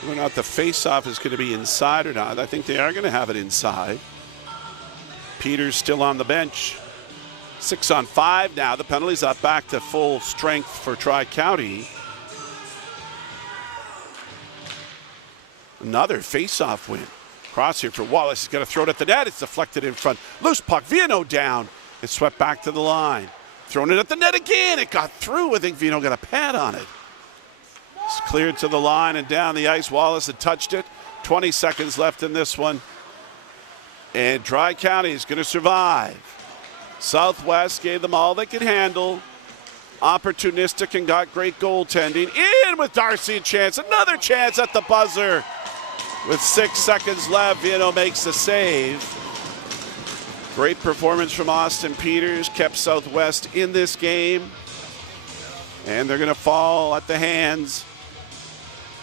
Whether or not the face-off is going to be inside or not, I think they are going to have it inside. Peters still on the bench. 6-on-5 now. The penalty's up back to full strength for Tri-County. Another face-off win. Cross here for Wallace. He's going to throw it at the net. It's deflected in front. Loose puck. Viano down. It's swept back to the line. Thrown it at the net again. It got through. I think Viano got a pad on it. It's cleared to the line and down the ice. Wallace had touched it. 20 seconds left in this one. And Tri-County is going to survive. Southwest gave them all they could handle. Opportunistic and got great goaltending. In with Darcy a chance. Another chance at the buzzer. With 6 seconds left, Viano makes the save. Great performance from Austin Peters. Kept Southwest in this game. And they're going to fall at the hands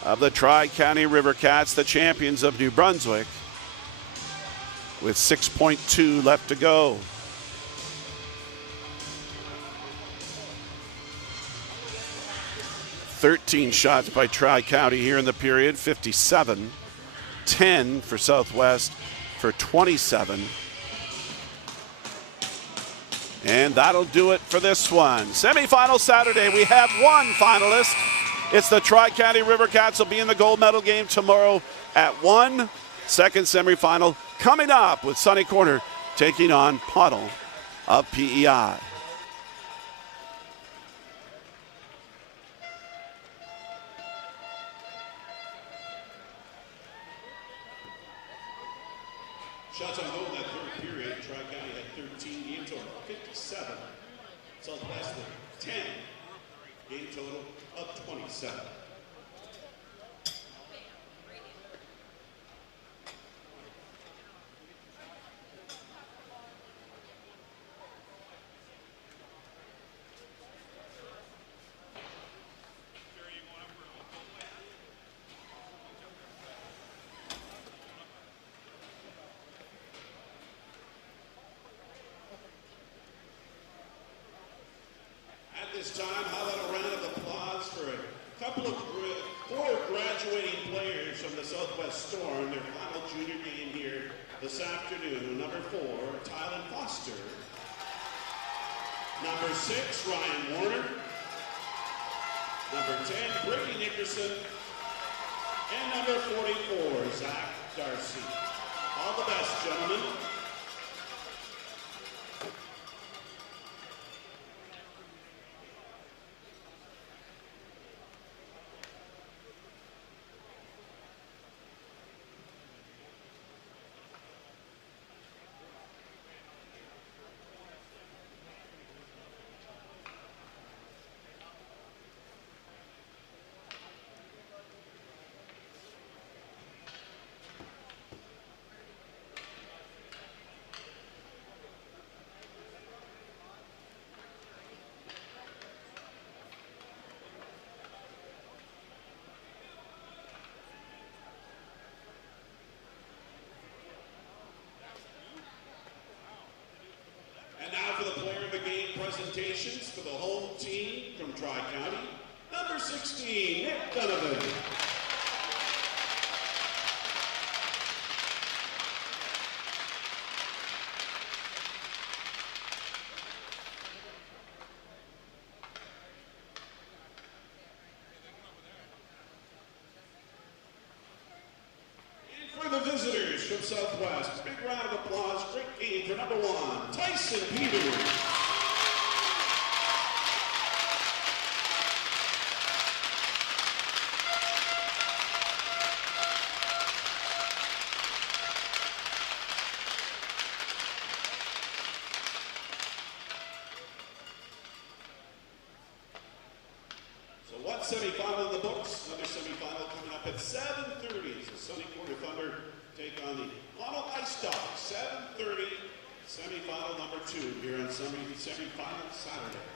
of the Tri-County Rivercats, the champions of New Brunswick, with 6.2 left to go. "13 shots by Tri-County here in the period, 57. 10 for Southwest for 27. And that'll do it for this one. Semifinal Saturday, we have one finalist. It's the Tri-County Rivercats will be in the gold medal game tomorrow at 1. Second semifinal coming up with Sunny Corner taking on Pottle of PEI. Shots on goal in that third period. Tri-County had 13, game total 57. Southwest 10, game total of 27. This time, how about a round of applause for a couple of four graduating players from the Southwest Storm, their final junior game here this afternoon. Number 4, Tylen Foster. Number 6, Ryan Warner. Number 10, Brady Nickerson. And number 44, Zach Darcy. All the best, gentlemen. Presentations for the home team from Tri-County. Number 16, Nick Donovan. And for the visitors from Southwest, big round of applause. Great game for number 1, Tyson Peters. Semifinal in the books. Another semifinal coming up at 7:30 as the Sunny Corner Thunder take on the Pottle Ice Dogs. 7:30, semifinal number 2 here on semifinal Saturday.